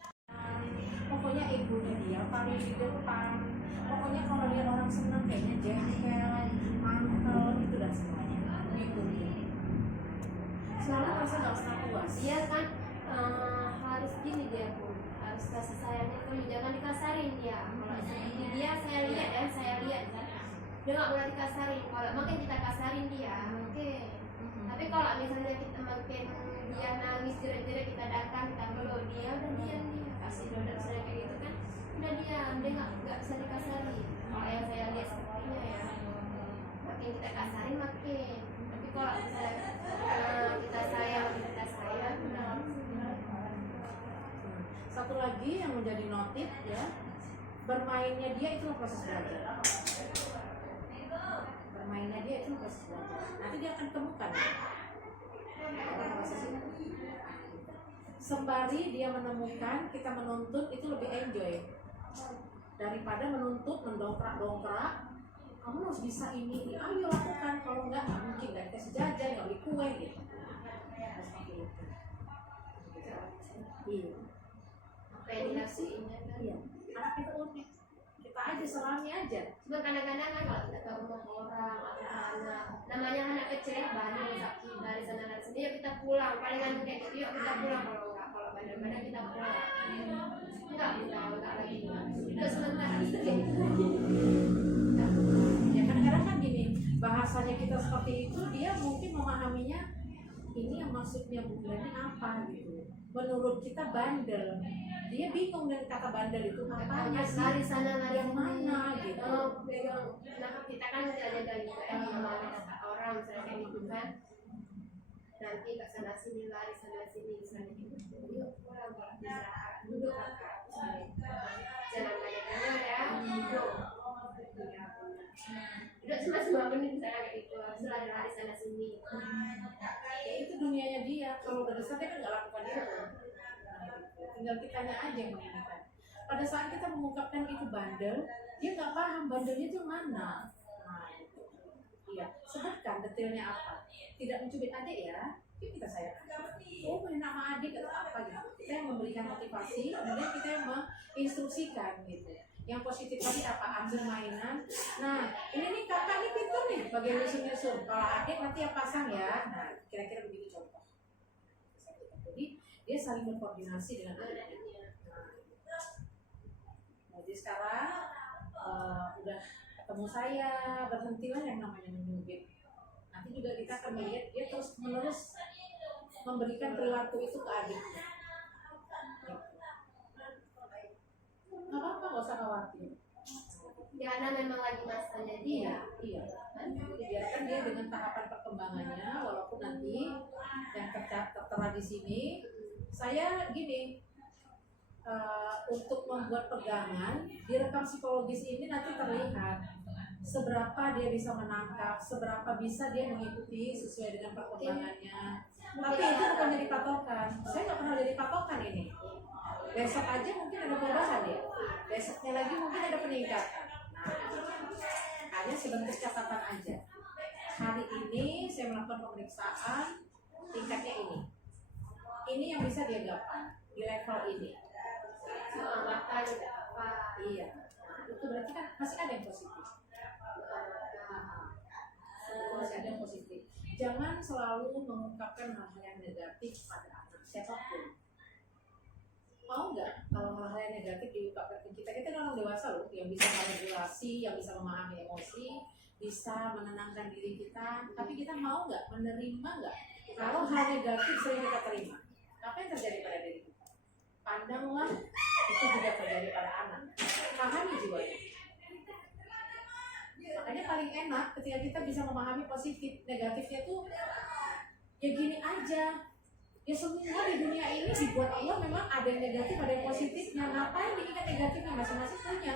Pokoknya ibunya dia paling di depan. Pokoknya kalau lihat orang senang kayaknya jengkel, mantel, itu dah semuanya. Ibunya. Selalu merasa nggak pernah puas. Dia kan harus gini dia pun, harus kasih sayangnya tuh, jangan dikasarin dia. Kalau seperti dia saya lihat kan, dia nggak boleh dikasarin. Kalau makin kita kasarin dia, mungkin. Tapi kalau misalnya kita makin dia nangis jerit-jerit, kita datang, kita meluk dia, udah diam dia, kasih donat saya kayak gitu kan, udah diam, dia nggak bisa dikasarin. Kalau yang saya lihat sepertinya ya, makin kita kasarin makin. Tapi kalau misalnya kita sayang, Satu lagi yang menjadi notif ya, bermainnya dia itu proses belajar. Bermainnya dia itu proses belajar. Nanti dia akan temukan proses itu. Sembari dia menemukan, kita menuntut itu lebih enjoy daripada menuntut mendongkrak. Kamu harus bisa ini, ayo lakukan. Kalau enggak mungkin nggak dikasih jajan, nggak beli kue gitu. Harus seperti itu. Iya. apa yang dinafsuinnya kan. Iya. Anak itu unik. Kita aja selami aja. Cuma kadang-kadang kan kalau kita ke rumah orang atau anak, namanya anak kecil ya bandel sakit dari sana dari sini, ya kita pulang. Palingan kayak gitu, yuk kita pulang. Kalau bandel-bandel kita pulang. Enggak lagi. Udah sementara kayak gitu. Ya kadang-kadang kan gini, bahasanya kita seperti itu, dia mungkin memahaminya ini yang maksudnya Bu Glenn apa gitu. Menurut kita bandel, dia bingung dengan kata bandel itu apanya sih, Lari sana lari yang mana gitu. Kalau pegang, nah kita kan jaga juga ya, kalau ada kata orang misalnya kayak gitu kan, nanti ke sana sini lari sana sini misalnya gitu. Yuk pulang istirahat duduk kakak jangan banyak ya, duduk cuma 5 menit misalnya kayak gitu, habis itu lari sana sini. Ya itu dunianya dia. Kalau udah besar dia kan nggak lakukan itu. Tinggal kitanya aja yang mengingatkan. Pada saat kita mengungkapkan itu bandel, dia nggak paham bandelnya itu mana. Nah, itu. Iya, sebutkan detailnya apa. Tidak mencubit adik ya, yuk kita sayang. Oh, main nama adik atau apa gitu. Kita yang memberikan motivasi, kemudian kita yang menginstruksikan gitu. Yang positif tadi apa? Ambil mainan. Nah, ini nih kakak nih pintar nih, bagian nyusun-nyusun. Kalau adik nanti yang pasang ya. Nah, kira-kira begitu contoh. Jadi dia saling berkoordinasi dengan adiknya. Nah, jadi sekarang udah ketemu saya, berhentilah yang namanya menyubit. Nanti juga kita akan melihat dia terus menerus memberikan perilaku itu ke adiknya. Nggak apa-apa, nggak usah khawatir. Karena memang lagi masanya dia. Iya. Jadi biarkan dia dengan tahapan perkembangannya, walaupun nanti yang tertera di sini, saya gini, untuk membuat pegangan, direkam psikologis ini nanti terlihat seberapa dia bisa menangkap, seberapa bisa dia mengikuti sesuai dengan perkembangannya. Tapi itu bukan jadi patokan. Saya nggak pernah jadi patokan ini. Besok aja mungkin ada perubahan ya. Besoknya lagi mungkin ada peningkatan. Nah, hanya sebentar catatan aja. Hari ini saya melakukan pemeriksaan tingkatnya ini. Ini yang bisa dia gapai di level ini. Makan apa? Iya. Nah, itu berarti kan masih ada yang positif. Masih ada yang positif. Jangan selalu mengungkapkan hal-hal yang negatif pada anak siapapun. Mau nggak kalau hal-hal yang negatif diungkapkan ke kita? Kita kan orang dewasa loh, yang bisa meregulasi, yang bisa memahami emosi, bisa menenangkan diri kita. Tapi kita mau nggak menerima nggak kalau hal negatif sering kita terima? Apa yang terjadi pada diri kita? Pandanglah itu juga terjadi pada anak. Pahami jiwanya. Makanya paling enak ketika kita bisa memahami positif, negatifnya tuh ya gini aja. Ya semua di dunia ini dibuat Allah memang ada yang negatif, ada yang positifnya. Ngapain diingat negatifnya, masing-masing punya.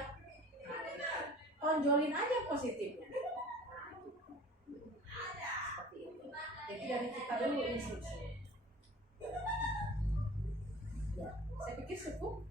Tonjolin aja positifnya. Seperti itu. Jadi dari kita dulu instruksinya. Ya, saya pikir cukup.